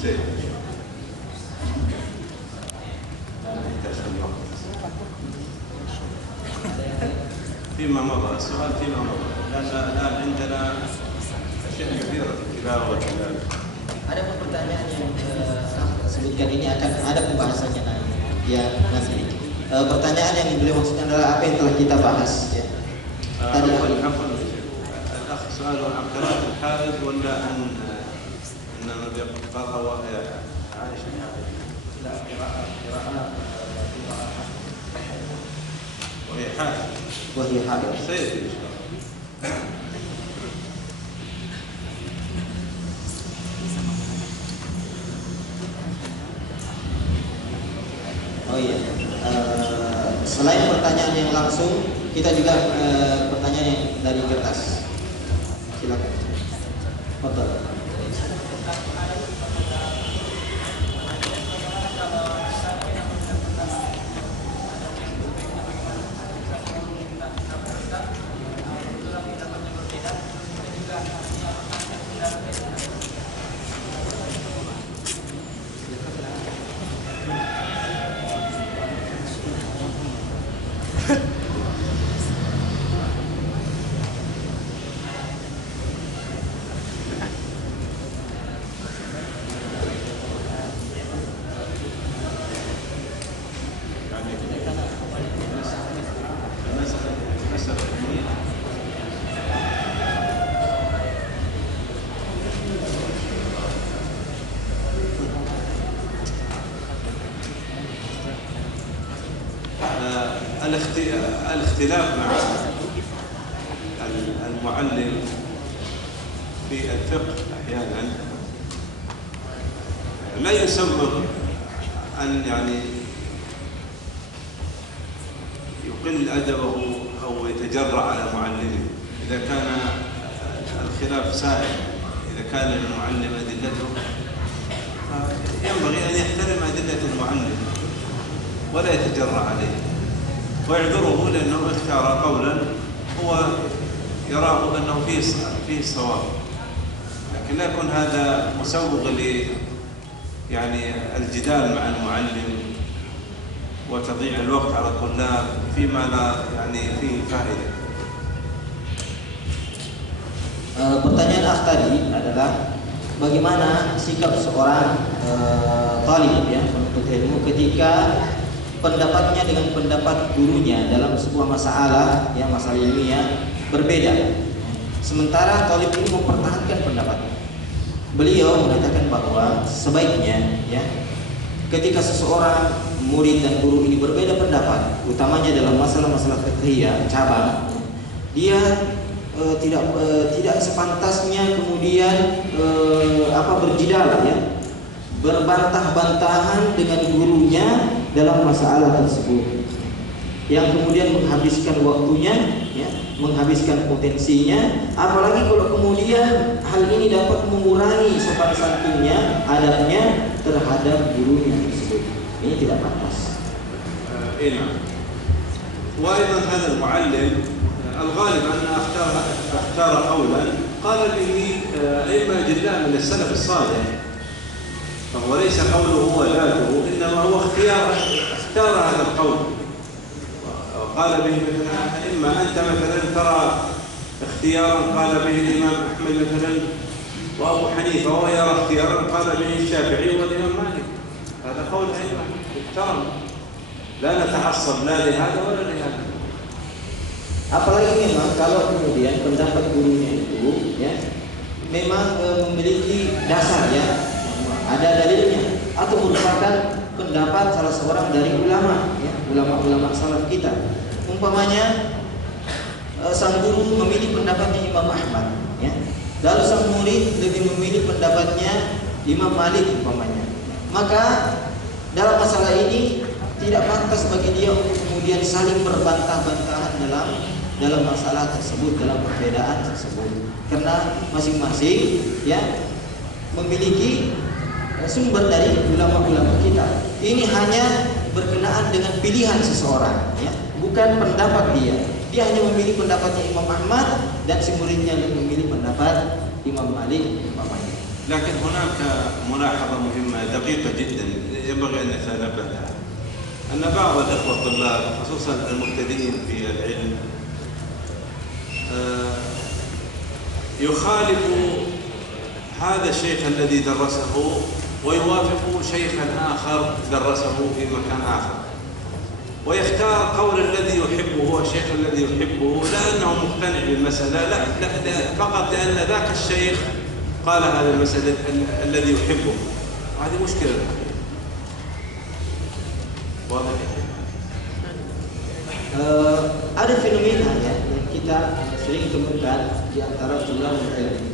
سيد فيما مضى السؤال فيما مضى لأن الآن عندنا أشياء كثيرة في التلاوة والكلام. Ada pertanyaan yang sebutkan ini akan ada pembahasannya nanti. Pertanyaan yang beliau maksudkan adalah apa yang telah kita bahas ya. Tadi الأخ سؤاله عن قراءة الحائض ولا أن قرأ عائشة لا قراءة وهي حائض سيأتي إن شاء الله. Oh iya, selain pertanyaan yang langsung, kita juga pertanyaan yang dari kertas. Silakan. Foto. الاختلاف مع المعلم في الفقه أحيانا لا يسبب أن يعني يقل أدبه أو يتجرأ على معلمه إذا كان الخلاف سائر. إذا كان للمعلم أدلته ينبغي أن يحترم أدلة المعلم ولا يتجرأ عليه ويعذره لأنه اختار قولا هو يراه أنه فيه صواب، لكن لا يكون هذا مسوغ يعني الجدال مع المعلم وتضييع الوقت على الطلاب فيما لا يعني فيه فائدة. Pertanyaan akh tadi adalah bagaimana sikap seorang talib ya penuntut ilmu ketika pendapatnya dengan pendapat gurunya dalam sebuah masalah ya masalah ilmiah berbeda. Sementara talib ini mempertahankan pendapatnya. Beliau mengatakan bahwa sebaiknya ya ketika seseorang murid dan guru ini berbeda pendapat, utamanya dalam masalah-masalah fiqhiyah cabang, dia tidak sepantasnya kemudian berjidal ya, berbantah-bantahan dengan gurunya dalam masalah tersebut, yang kemudian menghabiskan waktunya, ya, menghabiskan potensinya, apalagi kalau kemudian hal ini dapat mengurangi sopan santunnya, adabnya terhadap gurunya tersebut. Ini tidak pantas. وأيضا هذا المعلم الغالب أنه اختار قولا قال به أئمة جلاء من السلف الصالح، فهو ليس قوله هو ذاته، إنما هو اختار هذا القول وقال به مثلا إما أنت مثلا ترى اختيارا قال به الإمام أحمد مثلا وأبو حنيفة، وهو يرى اختيارا قال به الشافعي والإمام مالك. هذا قول أيضا يحترم، لا نتعصب لا لهذا ولا لهذا. Apalagi memang kalau kemudian pendapat gurunya itu ya memang memiliki dasar ya, ada dalilnya atau merupakan pendapat salah seorang dari ulama ya, ulama-ulama salaf kita. Umpamanya sang guru memilih pendapatnya Imam Ahmad ya, lalu sang murid lebih memilih pendapatnya Imam Malik umpamanya, maka dalam masalah ini tidak pantas bagi dia untuk kemudian saling berbantah-bantahan dalam masalah tersebut, dalam perbedaan tersebut, karena masing-masing ya memiliki sumber dari ulama-ulama kita. Ini hanya berkenaan dengan pilihan seseorang ya, bukan pendapat dia. Dia hanya memilih pendapatnya Imam Ahmad dan si muridnya memilih pendapat Imam Malik umpamanya. لكن هناك ملاحظة مهمة دقيقة جدا ينبغي أن نتنبه لها، أن بعض الإخوة الطلاب خصوصا المبتدئين في العلم يخالف هذا الشيخ الذي درسه ويوافق شيخا آخر درسه في مكان آخر، ويختار قول الذي يحبه والشيخ الذي يحبه، لا أنه مقتنع بالمسألة، لا فقط لأن ذاك الشيخ قال هذا المسألة الذي يحبه. هذه مشكلة واضح. Ada fenomena ya yang kita sering temukan di antara tulabul ilm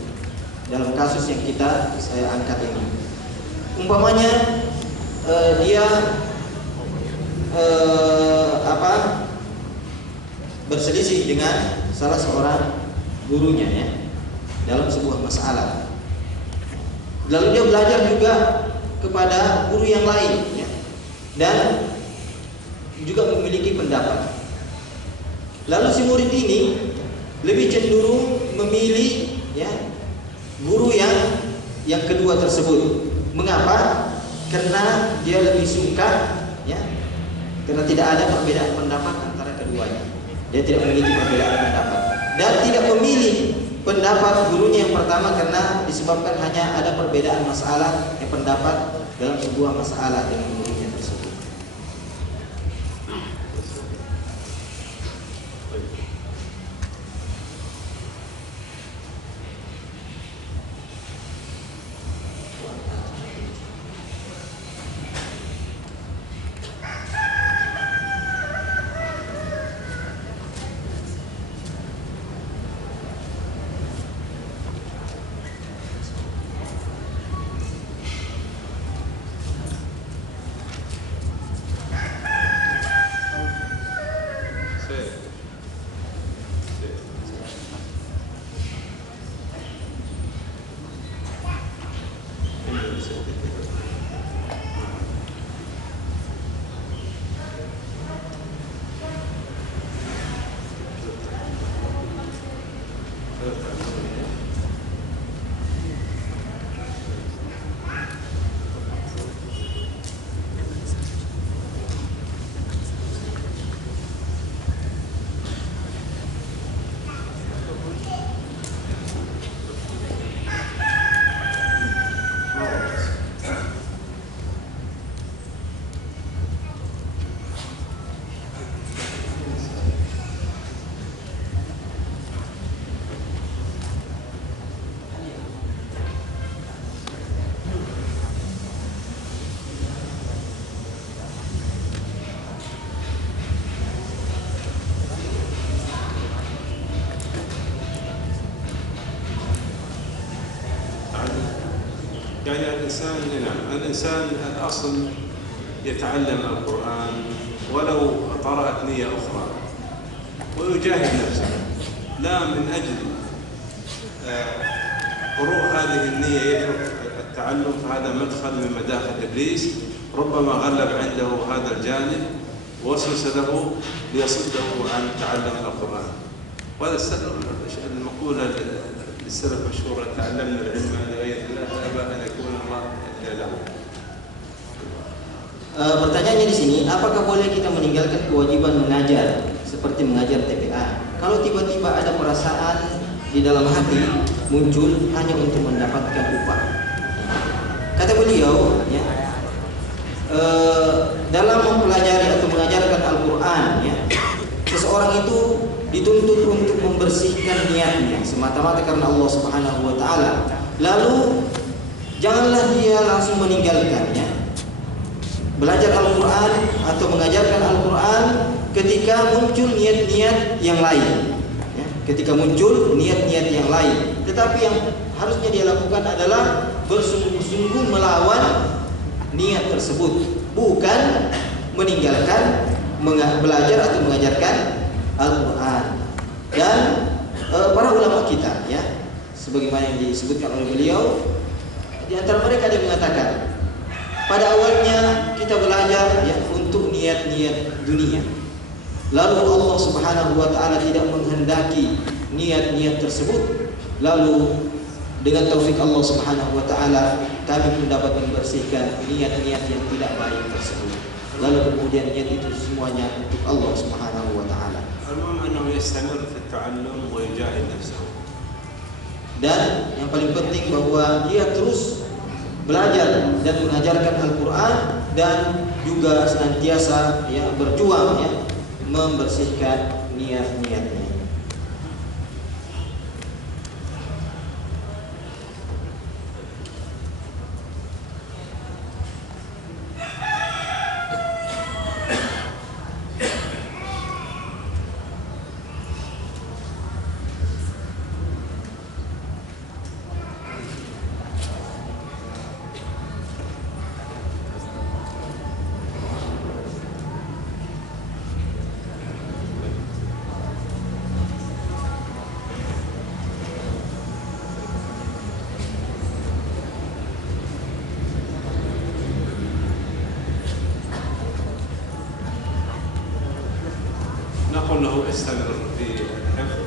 dalam kasus yang saya angkat ini. Umpamanya dia berselisih dengan salah seorang gurunya ya dalam sebuah masalah. Lalu dia belajar juga kepada guru yang lain ya, dan juga memiliki pendapat. Lalu si murid ini lebih cenderung memilih ya guru yang kedua tersebut. Mengapa? Karena dia lebih suka ya, karena tidak ada perbedaan pendapat antara keduanya. Dia tidak memiliki perbedaan pendapat dan tidak memilih pendapat gurunya yang pertama karena disebabkan hanya ada perbedaan masalah yang pendapat dalam sebuah masalah dengan gurunya tersebut. يعني الإنسان الأصل يتعلم القرآن ولو طرأت نية أخرى ويجاهد نفسه، لا من أجل طروء هذه النية يترك التعلم، فهذا مدخل من مداخل إبليس ربما غلب عنده هذا الجانب ووسوس له ليصده عن تعلم القرآن. وهذا المقولة للسلف مشهورة: تعلمنا العلم لغير الله أبى أن يكون الله إلا له. Pertanyaannya di sini, apakah boleh kita meninggalkan kewajiban mengajar seperti mengajar TPA kalau tiba-tiba ada perasaan di dalam hati muncul hanya untuk mendapatkan upah? Kata beliau, ya, dalam mempelajari atau mengajarkan Al-Quran, ya, seseorang itu dituntut untuk membersihkan niatnya semata-mata karena Allah Subhanahu wa Ta'ala. Lalu janganlah dia langsung meninggalkannya, belajar Al-Quran atau mengajarkan Al-Quran ketika muncul niat-niat yang lain, ya, ketika muncul niat-niat yang lain. Tetapi yang harusnya dia lakukan adalah bersungguh-sungguh melawan niat tersebut, bukan meninggalkan belajar atau mengajarkan Al-Quran. Dan para ulama kita, ya, sebagaimana yang disebutkan oleh beliau, di antara mereka ada yang mengatakan, pada awalnya kita belajar, ya, untuk niat-niat dunia. Lalu Allah Subhanahu wa Ta'ala tidak menghendaki niat-niat tersebut. Lalu dengan taufik Allah Subhanahu wa taala kami pun dapat membersihkan niat-niat yang tidak baik tersebut. Lalu kemudian niat itu semuanya untuk Allah Subhanahu wa taala. المهم أنه يستمر في التعلم ويجاهد نفسه. Dan yang paling penting bahwa dia terus belajar dan mengajarkan Al-Quran dan juga senantiasa ya berjuang ya membersihkan niat-niatnya. نقول له استمر في الحفظ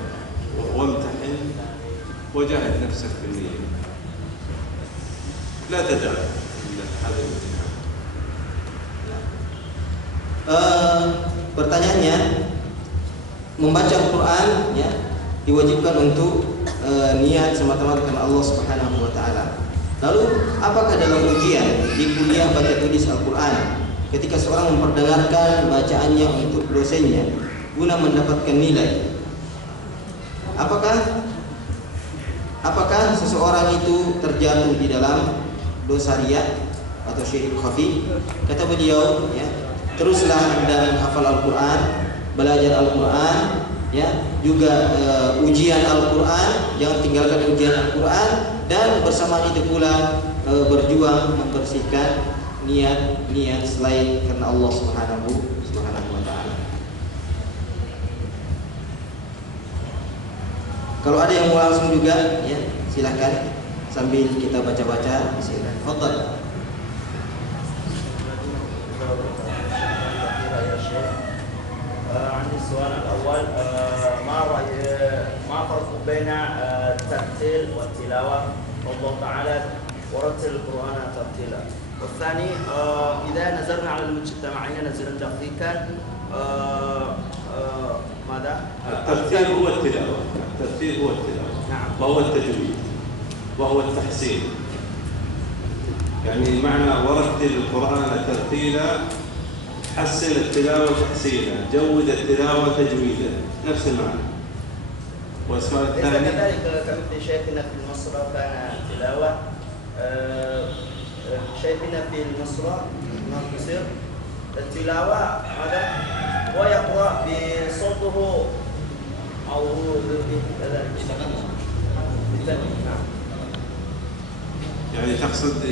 وامتحن وجاهد نفسك بالنية. لا تدع هذا الامتحان. Pertanyaannya, membaca Al-Quran ya diwajibkan untuk niat semata-mata karena Allah Subhanahu wa taala. Lalu apakah dalam ujian di kuliah baca tulis Al-Quran ketika seorang memperdengarkan bacaannya untuk dosennya guna mendapatkan nilai, apakah seseorang itu terjatuh di dalam dosa riya atau syirik khafi? Kata beliau ya, teruslah Anda menghafal Al-Quran, belajar Al-Quran ya, juga ujian Al-Quran, jangan tinggalkan ujian Al-Quran, dan bersamaan itu pula berjuang membersihkan niat-niat selain karena Allah Subhanahu wa taala. Kalau ada yang mau langsung juga ya silakan sambil kita baca-baca. Fadhal. عندي السؤال الأول، ما فرق بين الترتيل والتلاوة؟ والله تعالى ورتل القرآن ترتيلا. والثاني، إذا نزلنا على المجتمعين نزلا دقيقا ماذا؟ الترتيل هو التلاوة. الترتيل هو التلاوة. نعم. وهو التجويد وهو التحسين. يعني معنى ورتل القرآن ترتيلا، حسن التلاوة تحسينا، جود التلاوة تجويدا، نفس المعنى. والسؤال الثاني كذلك كمثل شيخنا في مصر كان تلاوة، شيخنا في مصر مصر التلاوة هذا ويقرأ بصوته أو كذلك. نعم. يعني تقصد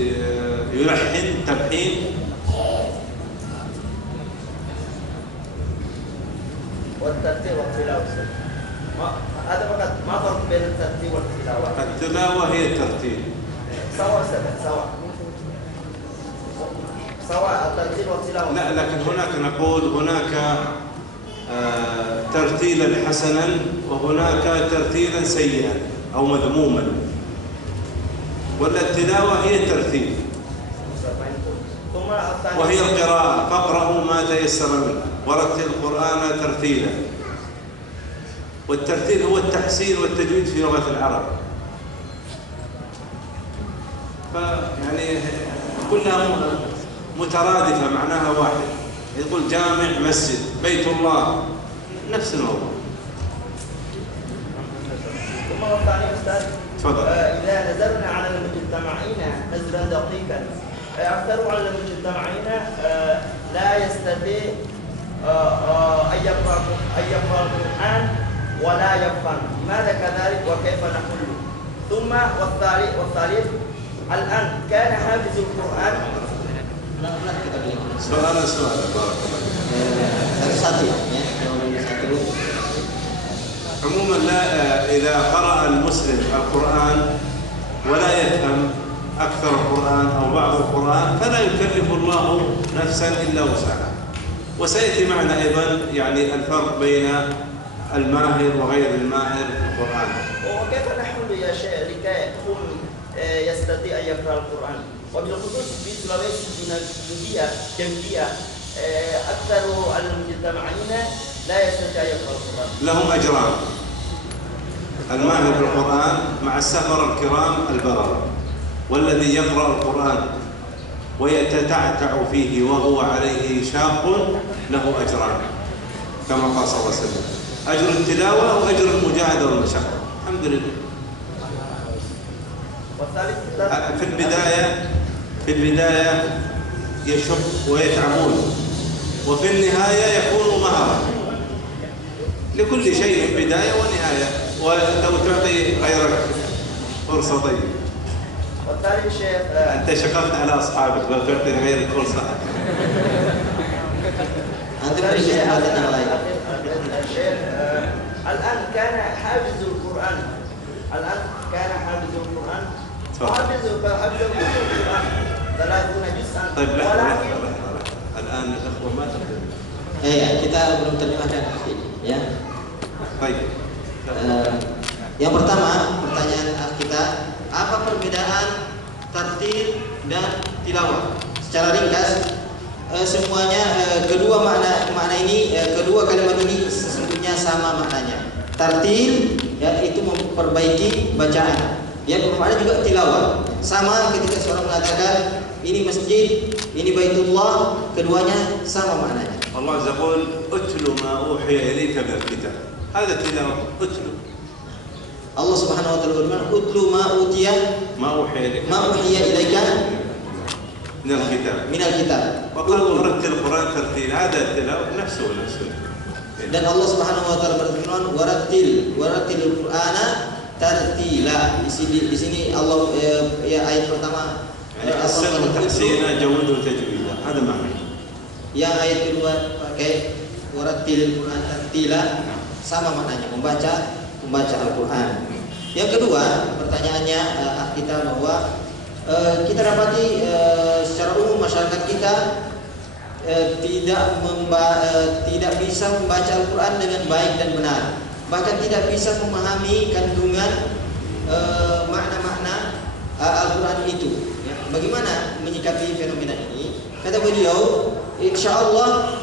يلحن تلحين؟ والترتيب والتلاوة هذا فقط، ما فرق بين الترتيب والتلاوة؟ التلاوة هي الترتيل. سواء الترتيب والتلاوة. لا، لكن هناك نقول هناك ترتيلا حسنا وهناك ترتيلا سيئا أو مذموما، ولا التلاوة هي الترتيل وهي القراءة. فاقرأوا ما تيسر منه ورتل القرآن ترتيلا. والترتيل هو التحسين والتجويد في لغة العرب. فيعني كلها مترادفة معناها واحد. يقول جامع مسجد بيت الله نفس الموضوع. ثم الثاني أستاذ، تفضل. إذا نزلنا على المجتمعين نزلا دقيقا، أكثر على المجتمعين لا يستطيع أن يقرأ القرآن ولا يفهم، لماذا كذلك وكيف نحل؟ ثم والثالث الآن كان حافظ القرآن. سؤال Satu ya, jawabannya satu. عموما لا، إذا قرأ المسلم القرآن ولا يفهم أكثر القرآن أو بعض القرآن فلا يكلف الله نفسا إلا وسعها. وسيأتي معنا أيضا يعني الفرق بين الماهر وغير الماهر في القرآن. وكيف نحل يا شيخ لكي يكون يستطيع أن يقرأ القرآن. وبالخصوص في سلويسي جنوبية أكثر المجتمعين لا يستطيع أن يقرأ القرآن. لهم أجران: الماهر بالقرآن مع السفر الكرام البررة، والذي يقرأ القرآن ويتتعتع فيه وهو عليه شاق له أجران، كما قال صلى الله عليه وسلم: أجر التلاوة وأجر المجاهدة والمشقة. الحمد لله. في البداية يشق ويتعبون، وفي النهاية يكون مهرا. لكل شيء بداية ونهاية، ولو تعطي غيرك فرصة طيبة. والثاني الشيخ أنت شكرت على أصحابك، لو تعطي غيرك فرصة. الشيخ الآن كان حافظ القرآن، حافظ القرآن 30 جزءا. طيب لا. الآن الأخوة ما تقدم. Kita belum terjemahkan, ya. Baik. Yang pertama, pertanyaan kita, apa perbedaan tartil dan tilawah? Secara ringkas, semuanya kedua makna ini, kedua kalimat ini sesungguhnya sama maknanya. Tartil ya itu memperbaiki bacaan. Yang bermakna juga tilawah. Sama ketika seorang mengatakan ini masjid, ini Baitullah, keduanya sama maknanya. Allah Azza wa Jalla utlu ma uhiya ilayka min al-kitab. Hada tilawah, utlu. Allah Subhanahu wa taala berfirman, "Utlu ma uhiya ilayka min al-kitab." Wa rattil al-Quran tartila. Hada tilawah nafsu. Dan Allah Subhanahu wa taala berfirman, "Warattil al-Qur'ana tartila." Di sini Allah ya ayat pertama ahsinu tahsina jawwadu tajwida. Hada makna. Yang ayat kedua pakai warattil al-Qur'an tartila, sama maknanya, membaca Al-Qur'an. Yang kedua, pertanyaannya kita bahwa kita dapati secara umum masyarakat kita tidak bisa membaca Al-Quran dengan baik dan benar, bahkan tidak bisa memahami kandungan makna-makna Al-Quran itu. Ya, bagaimana menyikapi fenomena ini? Kata beliau, insya Allah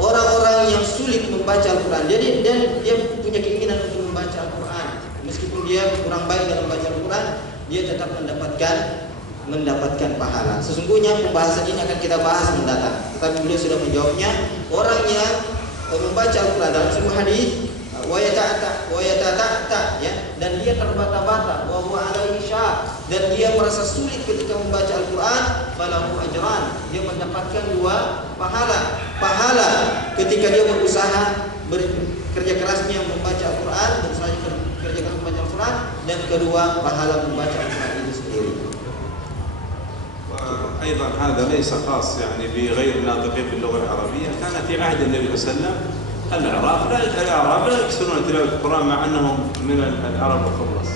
orang-orang yang sulit membaca Al-Quran, dan dia punya keinginan untuk membaca Al-Quran, meskipun dia kurang baik dalam membaca Al-Quran, dia tetap mendapatkan pahala. Sesungguhnya pembahasan ini akan kita bahas mendatang, tetapi beliau sudah menjawabnya. Orang yang membaca Al-Quran dalam sebuah hadis, wa yata'ta, ya, dan dia terbata-bata, wa huwa alaihi syaq, dan dia merasa sulit ketika membaca Al-Quran, falahu ajran, dia mendapatkan 2 pahala ketika dia berusaha bekerja kerasnya membaca Al-Quran, dan selanjutnya kerja keras membaca Al-Quran, dan kedua pahala membaca Al-Quran itu sendiri. أيضا هذا ليس خاص يعني بغير الناطقين باللغة العربية. كان في عهد النبي صلى الله عليه وسلم الأعراب لا يكسرون تلاوة القرآن مع أنهم من العرب الخلص.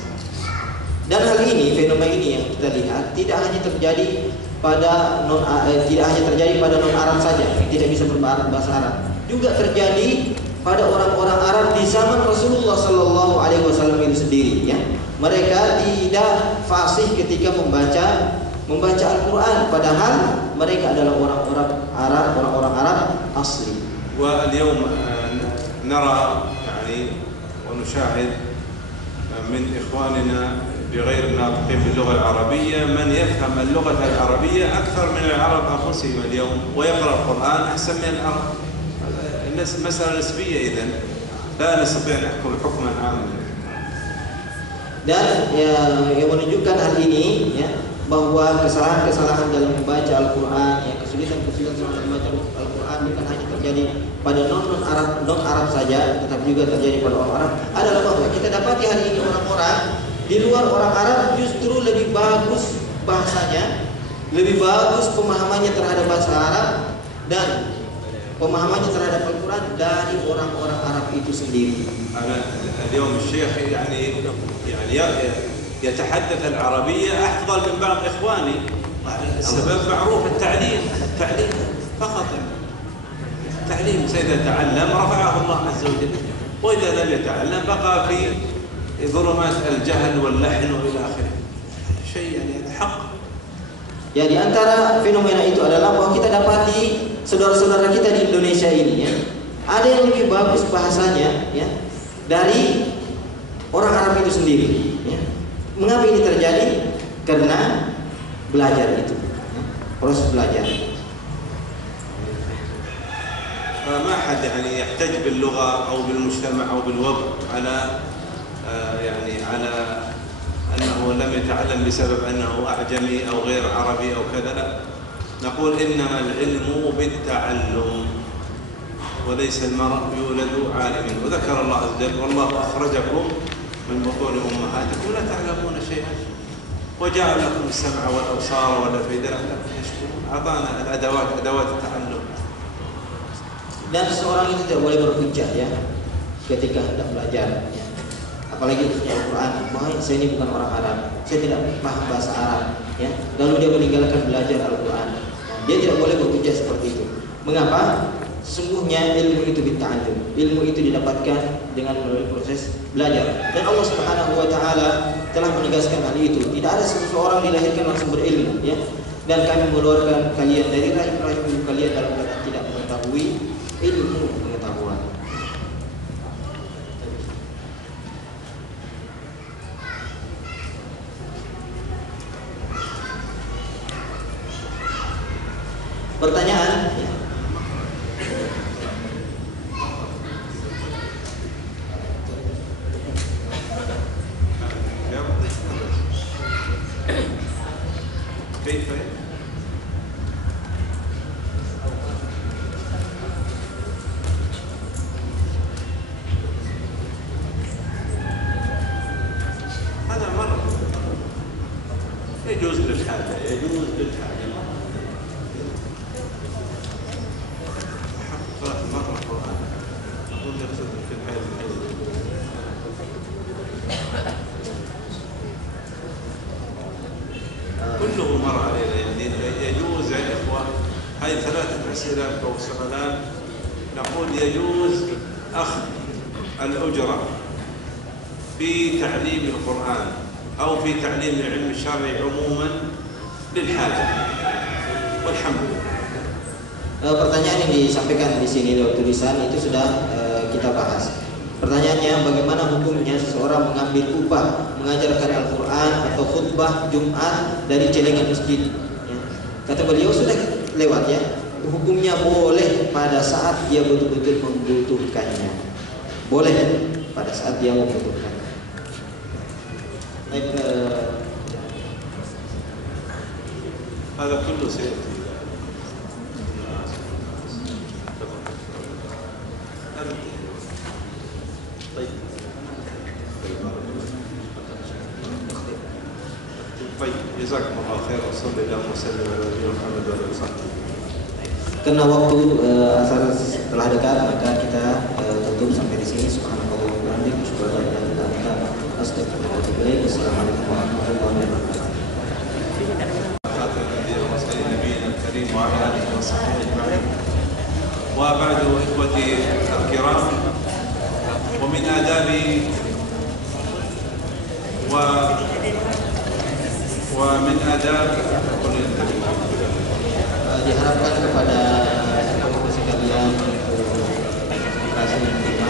Dan hal ini, fenomena ini yang kita lihat tidak hanya terjadi pada non Arab saja yang tidak bisa berbahasa Arab, juga terjadi pada orang-orang Arab di zaman Rasulullah Sallallahu Alaihi Wasallam itu sendiri. Ya, mereka tidak fasih ketika membaca Al-Quran, padahal mereka adalah orang-orang Arab asli. واليوم نرى يعني ونشاهد من إخواننا بغير الناطقين باللغة العربية من يفهم اللغة العربية أكثر من العرب أنفسهم اليوم، ويقرأ القرآن أحسن من العرب. مسألة نسبية، إذن لا نستطيع أن نحكم حكما عاما. Dan yang menunjukkan hal ini, ya, bahwa kesalahan-kesalahan dalam membaca Al-Quran, ya, kesulitan-kesulitan dalam membaca Al-Quran bukan hanya terjadi pada non Arab saja, tetapi juga terjadi pada orang Arab. Adalah bahwa kita dapati hari ini orang-orang di luar orang Arab justru lebih bagus bahasanya, lebih bagus pemahamannya terhadap bahasa Arab dan pemahamannya terhadap Al-Quran dari orang-orang Arab itu sendiri. اليوم الشيخ يعني يتحدث العربية أفضل من بعض إخواني. السبب معروف، التعليم فقط. التعليم إذا تعلم رفعه الله عز وجل، وإذا لم يتعلم بقى في ظلمات الجهل واللحن وإلى آخره. شيء يعني حق. Ya, di antara fenomena itu adalah bahwa kita dapati saudara-saudara kita di Indonesia ini ya, ada yang lebih bagus bahasanya ya dari orang Arab itu sendiri ya. Mengapa ini terjadi? Karena belajar itu ya, proses belajar. ما حد يعني يحتج باللغة أو بالمجتمع أو بالوضع على يعني على أنه لم يتعلم بسبب أنه أعجمي أو غير عربي أو كذا، لا، نقول إنما العلم بالتعلم وليس المرء يولد عالما. وذكر الله عز وجل: والله أخرجكم من بطون أمهاتكم لا تعلمون شيئا وجعل لكم السمع والأبصار والأفئدة لعلكم تشكرون. أعطانا الأدوات، أدوات التعلم. Dan seseorang itu tidak boleh berhujjah ya ketika hendak belajar ya. Apalagi untuk Al-Quran, bahwa saya ini bukan orang Arab, saya tidak paham bahasa Arab ya. Lalu dia meninggalkan belajar Al-Quran, dia tidak boleh berhujjah seperti itu. Mengapa? Sesungguhnya ilmu itu bitta'allum, ilmu itu didapatkan dengan melalui proses belajar. Dan Allah Subhanahu wa taala telah menegaskan hal itu. Tidak ada seseorang dilahirkan langsung berilmu ya. Dan kami mengeluarkan kalian dari rahim-rahim ibu kalian dalam keadaan tidak mengetahui ilmu pengetahuan. Pertanyaan ya. كيف؟ هذا مرة يجوز للحاجة، يجوز للحاجة. مرة القرآن أقول يقصد في العلم. كله مر علينا يعني يجوز يا إخوة. هذه 3 أسئلة أو سؤالان. نقول يجوز أخذ الأجرة في تعليم القرآن أو في تعليم العلم الشرعي عموما للحاجة، والحمد لله. Pertanyaan yang disampaikan di sini lewat tulisan itu sudah kita bahas. Pertanyaannya, bagaimana hukumnya seseorang mengambil upah mengajarkan Al-Quran atau khutbah Jumat dari celengan masjid ya. Kata beliau sudah lewat ya. Hukumnya boleh pada saat dia betul-betul membutuhkannya. Boleh pada saat dia membutuhkan. Baik, هذا كله سيأتي. طيب جزاكم الله خير وصلى الله وسلم على نبينا محمد وعلى اله وصحبه. Karena waktu asar telah dekat, maka kita tutup sampai di sini. Subhanallah wa bihamdihi, asyhadu an la ilaha illa anta, astaghfiruka wa atubu ilaik. Wassalamualaikum warahmatullahi wabarakatuh. نبينا الكريم وعلى اله وصحبه اجمعين. وبعد اخوتي الكرام، ومن آداب ومن آداب diharapkan kepada sekalian kasih menerima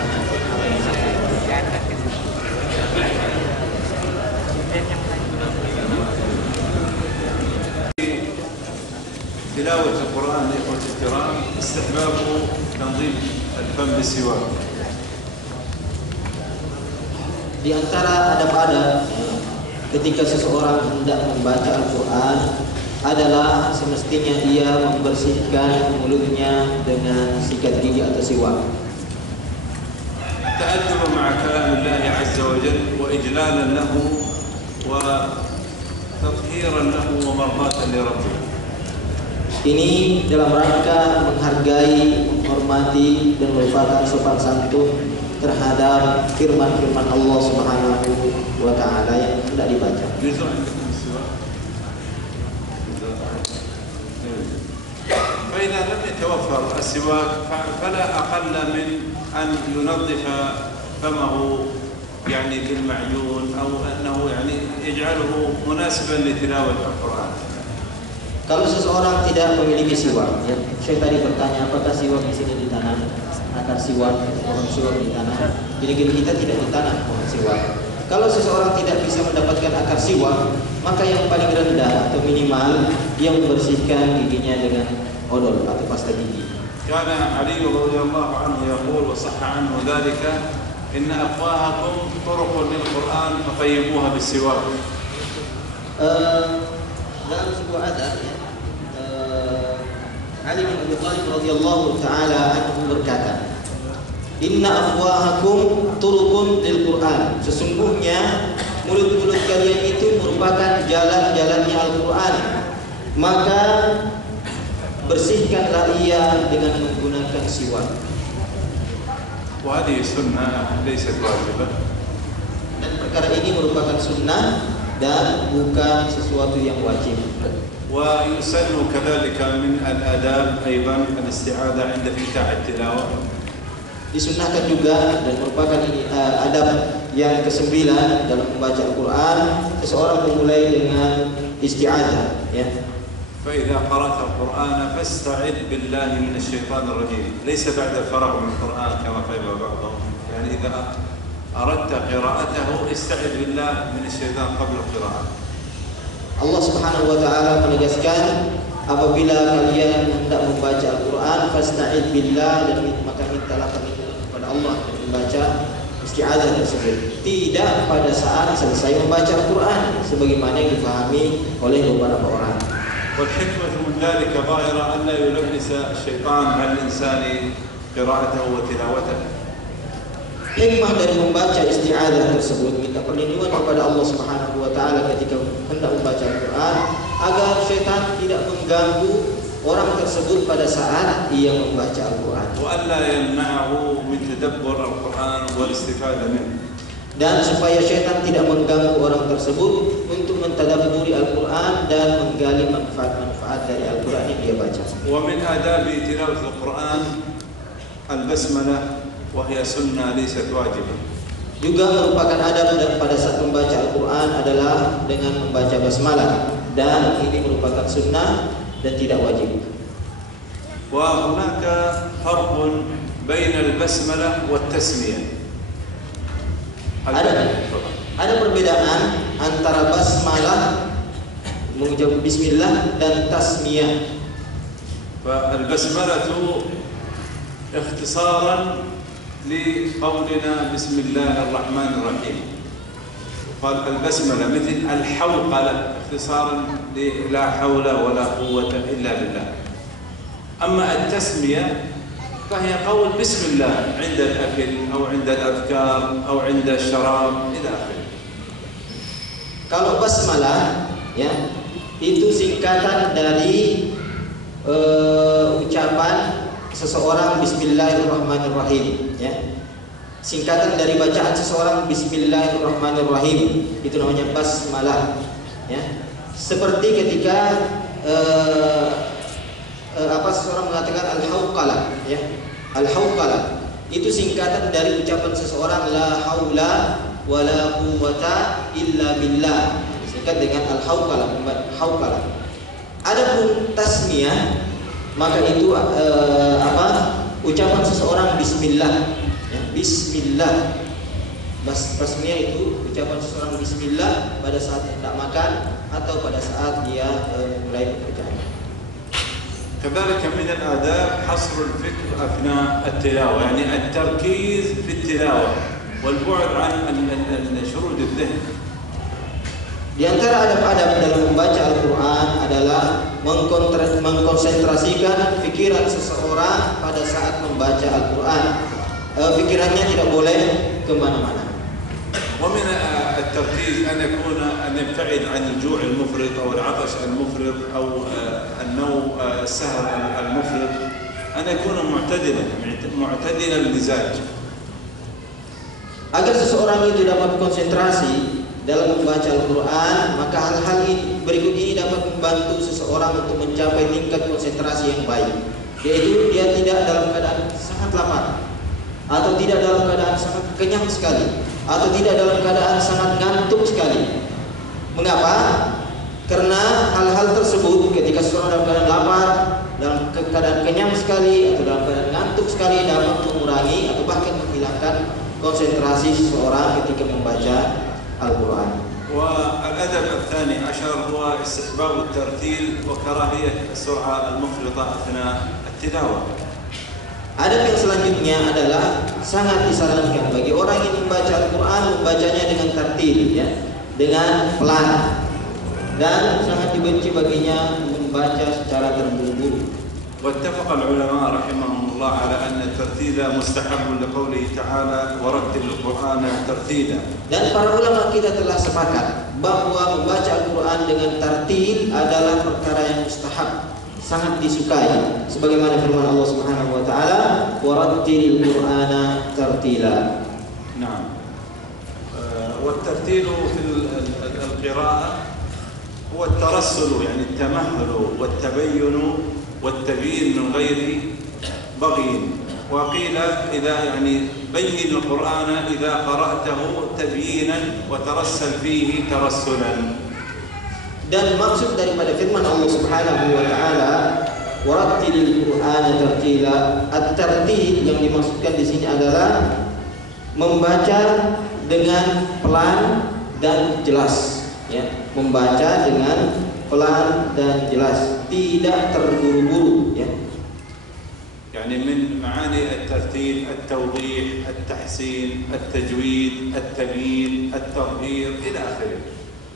تلاوة القرآن إخوة الكرام استحباب تنظيف الفم بالسواك. Di antara adab-adab ketika seseorang hendak membaca Al-Quran adalah semestinya ia membersihkan mulutnya dengan sikat gigi atau siwak. تأدب مع كلام الله عز وجل وإجلالا له وتطهيرا له ومرضاة لربه. Ini dalam rangka menghargai, menghormati dan merupakan sopan santun terhadap firman-firman Allah Subhanahu wa taala yang tidak dibaca. فإذا لم يتوفر السواك فلا أقل من أن ينظف فمه يعني بالمعجون أو أنه يعني يجعله مناسبا لتلاوة القرآن. Kalau seseorang tidak memiliki siwak, ya, saya tadi bertanya apakah siwak di sini ditanam, akar siwak, pohon siwak ditanam. Di negeri kita tidak ditanam pohon siwak. Kalau seseorang tidak bisa mendapatkan akar siwak, maka yang paling rendah atau minimal dia membersihkan giginya dengan odol atau pasta gigi. كان علي رضي الله عنه يقول وصح عنه ذلك إن أفواهكم طرق للقرآن فطيبوها بالسواك. Dalam sebuah adab, ya, Ali bin Abi Thalib radhiyallahu taala anhu berkata, Inna afwahakum turukun lil Quran. Sesungguhnya mulut-mulut kalian itu merupakan jalan-jalannya Al-Quran. Maka bersihkanlah ia dengan menggunakan siwak. وهذه سنة ليست واجبة. Dan perkara ini merupakan sunnah dan bukan sesuatu yang wajib. ويسن كذلك من الآداب أيضا الاستعاذة عند افتتاح التلاوة. Disunnahkan juga dan merupakan ini adab yang ke-9 dalam membaca Al-Quran, seseorang memulai dengan isti'adzah, ya. فإذا قرأت القرآن فاستعذ بالله من الشيطان الرجيم، ليس بعد الفراغ من القرآن كما قال بعضهم، يعني إذا أردت قراءته استعذ بالله من الشيطان قبل القراءة. Allah Subhanahu wa taala menegaskan apabila kalian hendak membaca Al-Quran fasta'id billah, dan maka mintalah perlindungan kepada Allah untuk membaca isti'adzah tersebut, tidak pada saat selesai membaca Al-Quran sebagaimana yang dipahami oleh beberapa orang. والحكمة من ذلك ظاهرة أن لا يلبس الشيطان على الإنسان قراءته وتلاوته. Hikmah dari membaca isti'adzah tersebut, minta perlindungan kepada Allah Subhanahu wa taala ketika hendak membaca Al-Quran, agar syaitan tidak mengganggu orang tersebut pada saat ia membaca Al-Quran. وألا يمنعه من تدبر القرآن والاستفادة منه. Dan supaya syaitan tidak mengganggu orang tersebut untuk mentadabburi Al-Quran dan menggali manfaat-manfaat dari Al-Quran yang dia baca. ومن آداب تلاوة القرآن البسملة وهي سنة ليست واجبة. Juga merupakan adab pada saat membaca Al-Quran adalah dengan membaca basmalah, dan ini merupakan sunnah dan tidak wajib. وهناك فرق بين البسملة والتسمية. Ada perbedaan antara basmalah mengucap bismillah dan tasmiyah. فالبسملة اختصارا لقولنا بسم الله الرحمن الرحيم. قال البسملة مثل الحوقلة اختصارا لا حول ولا قوة إلا بالله. أما التسمية فهي قول بسم الله عند الأكل أو عند الأذكار أو عند الشراب إلى آخره. Kalau basmalah, ya, itu singkatan dari ucapan seseorang Bismillahirrahmanirrahim, ya. Singkatan dari bacaan seseorang Bismillahirrahmanirrahim, itu namanya basmalah, ya. Seperti ketika seseorang mengatakan al-hauqalah, ya. Al-hauqalah itu singkatan dari ucapan seseorang la haula wala quwwata illa billah, disingkat dengan al-hauqalah, hauqalah. Adapun tasmiyah, maka itu ucapan seseorang bismillah, ya, bismillah. Tasmiyah itu ucapan seseorang bismillah pada saat hendak makan atau pada saat dia mulai pekerjaan. كذلك من الآداب حصر الفكر أثناء التلاوة، يعني التركيز في التلاوة والبعد عن شرود الذهن. Di antara adab-adab dalam membaca Al-Quran adalah mengkonsentrasikan pikiran seseorang pada saat membaca Al-Quran. Pikirannya tidak boleh kemana-mana. ومن التركيز أن يبتعد عن الجوع المفرط أو العطش المفرط أو النوم السهر المفرط، أن يكون معتدلا المزاج. Agar seseorang itu dapat konsentrasi dalam membaca Al-Quran, maka hal-hal berikut ini dapat membantu seseorang untuk mencapai tingkat konsentrasi yang baik, yaitu dia tidak dalam keadaan sangat lapar atau tidak dalam keadaan sangat kenyang sekali. atau tidak dalam keadaan sangat ngantuk sekali. Mengapa? Karena hal-hal tersebut ketika seseorang dalam keadaan lapar, dalam keadaan kenyang sekali, atau dalam keadaan ngantuk sekali dapat mengurangi atau bahkan menghilangkan konsentrasi seseorang ketika membaca Al-Quran. والأدب الثاني عشر هو استحباب الترتيل وكراهية السرعة المفرطة أثناء التلاوة. Adab yang selanjutnya adalah sangat disarankan bagi orang yang membaca Al-Quran membacanya dengan tartil, ya, dengan pelan, dan sangat dibenci baginya membaca secara terburu-buru. واتفق العلماء رحمهم الله على أن الترتيل مستحب لقوله تعالى ورتل القرآن ترتيلا. Dan para ulama kita telah sepakat bahwa membaca Al-Quran dengan tartil adalah perkara yang mustahab, sangat disukai, sebagaimana firman Allah Subhanahu wa taala, "Warattilil Qur'ana tartila." نعم. والترتيل في القراءة هو الترسل، يعني التمهل والتبين والتبيين من غير بغي. وقيل إذا يعني بين القرآن إذا قرأته تبيينا وترسل فيه ترسلا. Dan maksud daripada firman Allah Subhanahu wa taala, "Warattilil Qur'ana tartila", at-tartil yang dimaksudkan di sini adalah membaca dengan pelan dan jelas, ya, membaca dengan pelan dan jelas, tidak terburu-buru, ya. يعني من معاني الترتيل التوضيح، التحسين، التجويد، التبيين، التظهير إلى آخره.